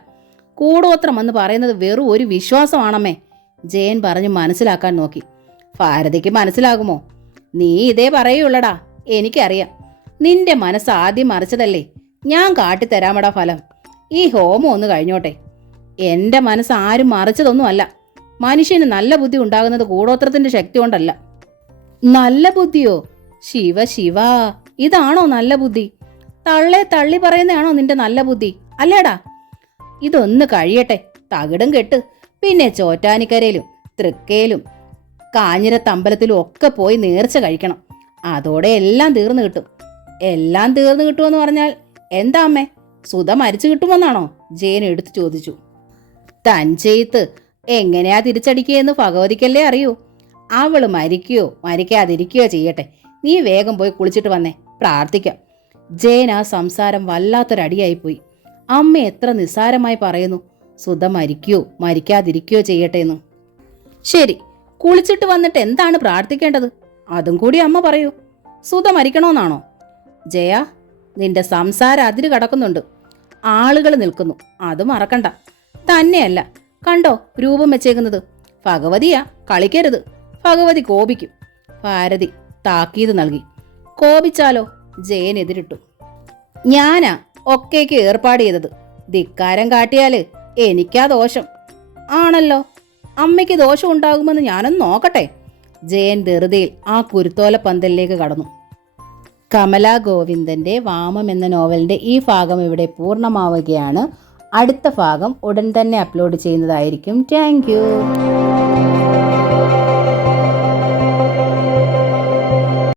കൂടോത്രം എന്ന് പറയുന്നത് വെറും ഒരു വിശ്വാസമാണമ്മേ, ജയൻ പറഞ്ഞു മനസ്സിലാക്കാൻ നോക്കി. ഭാരതിക്ക് മനസ്സിലാകുമോ? നീ ഇതേ പറയുള്ളടാ, എനിക്കറിയാം. നിന്റെ മനസ്സ് ആദ്യം മറിച്ചതല്ലേ, ഞാൻ കാട്ടിത്തരാമടാ ഫലം. ഈ ഹോമം ഒന്ന് കഴിഞ്ഞോട്ടെ. എൻ്റെ മനസ്സ് ആരും മറിച്ചതൊന്നുമല്ല. മനുഷ്യന് നല്ല ബുദ്ധി ഉണ്ടാകുന്നത് കൂടോത്രത്തിന്റെ ശക്തി കൊണ്ടല്ല. നല്ല ബുദ്ധിയോ? ശിവ ശിവ, ഇതാണോ നല്ല ബുദ്ധി? തള്ളെ തള്ളി പറയുന്നതാണോ നിന്റെ നല്ല ബുദ്ധി? അല്ലേടാ? ഇതൊന്ന് കഴിയട്ടെ, തകിടും കെട്ട്. പിന്നെ ചോറ്റാനിക്കരയിലും തൃക്കയിലും കാഞ്ഞിരത്തമ്പലത്തിലും ഒക്കെ പോയി നേർച്ച കഴിക്കണം. അതോടെ എല്ലാം തീർന്നു കിട്ടും. എല്ലാം തീർന്നു കിട്ടുമെന്ന് പറഞ്ഞാൽ എന്താ അമ്മേ, സുധ മരിച്ചു കിട്ടുമെന്നാണോ? ജയൻ എടുത്തു ചോദിച്ചു. തൻ ചെയ്ത്ത് എങ്ങനെയാ തിരിച്ചടിക്കുകയെന്ന് ഭഗവതിക്കല്ലേ അറിയൂ. അവള് മരിക്കുകയോ മരിക്കാതിരിക്കുകയോ ചെയ്യട്ടെ. നീ വേഗം പോയി കുളിച്ചിട്ട് വന്നേ, പ്രാർത്ഥിക്കാം. ജയൻ ആ സംസാരം വല്ലാത്തൊരടിയായിപ്പോയി. അമ്മ എത്ര നിസ്സാരമായി പറയുന്നു, സുധ മരിക്കുകയോ മരിക്കാതിരിക്കുകയോ ചെയ്യട്ടെ എന്ന്. ശരി, കുളിച്ചിട്ട് വന്നിട്ട് എന്താണ് പ്രാർത്ഥിക്കേണ്ടത്? അതും കൂടി അമ്മ പറയൂ. സുധ മരിക്കണമെന്നാണോ? ജയ, നിന്റെ സംസാരം അതിര് കടക്കുന്നുണ്ട്. ആളുകൾ നിൽക്കുന്നു, അത് മറക്കണ്ട. തന്നെയല്ല, കണ്ടോ രൂപം വെച്ചേക്കുന്നത്? ഭഗവതിയാ, കളിക്കരുത്. ഭഗവതി കോപിക്കും. ഭാരതി താക്കീത് നൽകി. കോപിച്ചാലോ? ജയൻ എതിരിട്ടു. ഞാനാ ഒക്കേക്ക് ഏർപ്പാട് ചെയ്തത്. ധിക്കാരം കാട്ടിയാല് എനിക്കാ ദോഷം. ആണല്ലോ, അമ്മയ്ക്ക് ദോഷം ഉണ്ടാകുമെന്ന് ഞാനൊന്ന് നോക്കട്ടെ. ജയൻ ധൃതിയിൽ ആ കുരുത്തോല പന്തലിലേക്ക് കടന്നു. കമലാ ഗോവിന്ദന്റെ വാമം എന്ന നോവലിന്റെ ഈ ഭാഗം ഇവിടെ പൂർണ്ണമാവുകയാണ്. അടുത്ത ഭാഗം ഉടൻ തന്നെ അപ്ലോഡ് ചെയ്യുന്നതായിരിക്കും. Thank you.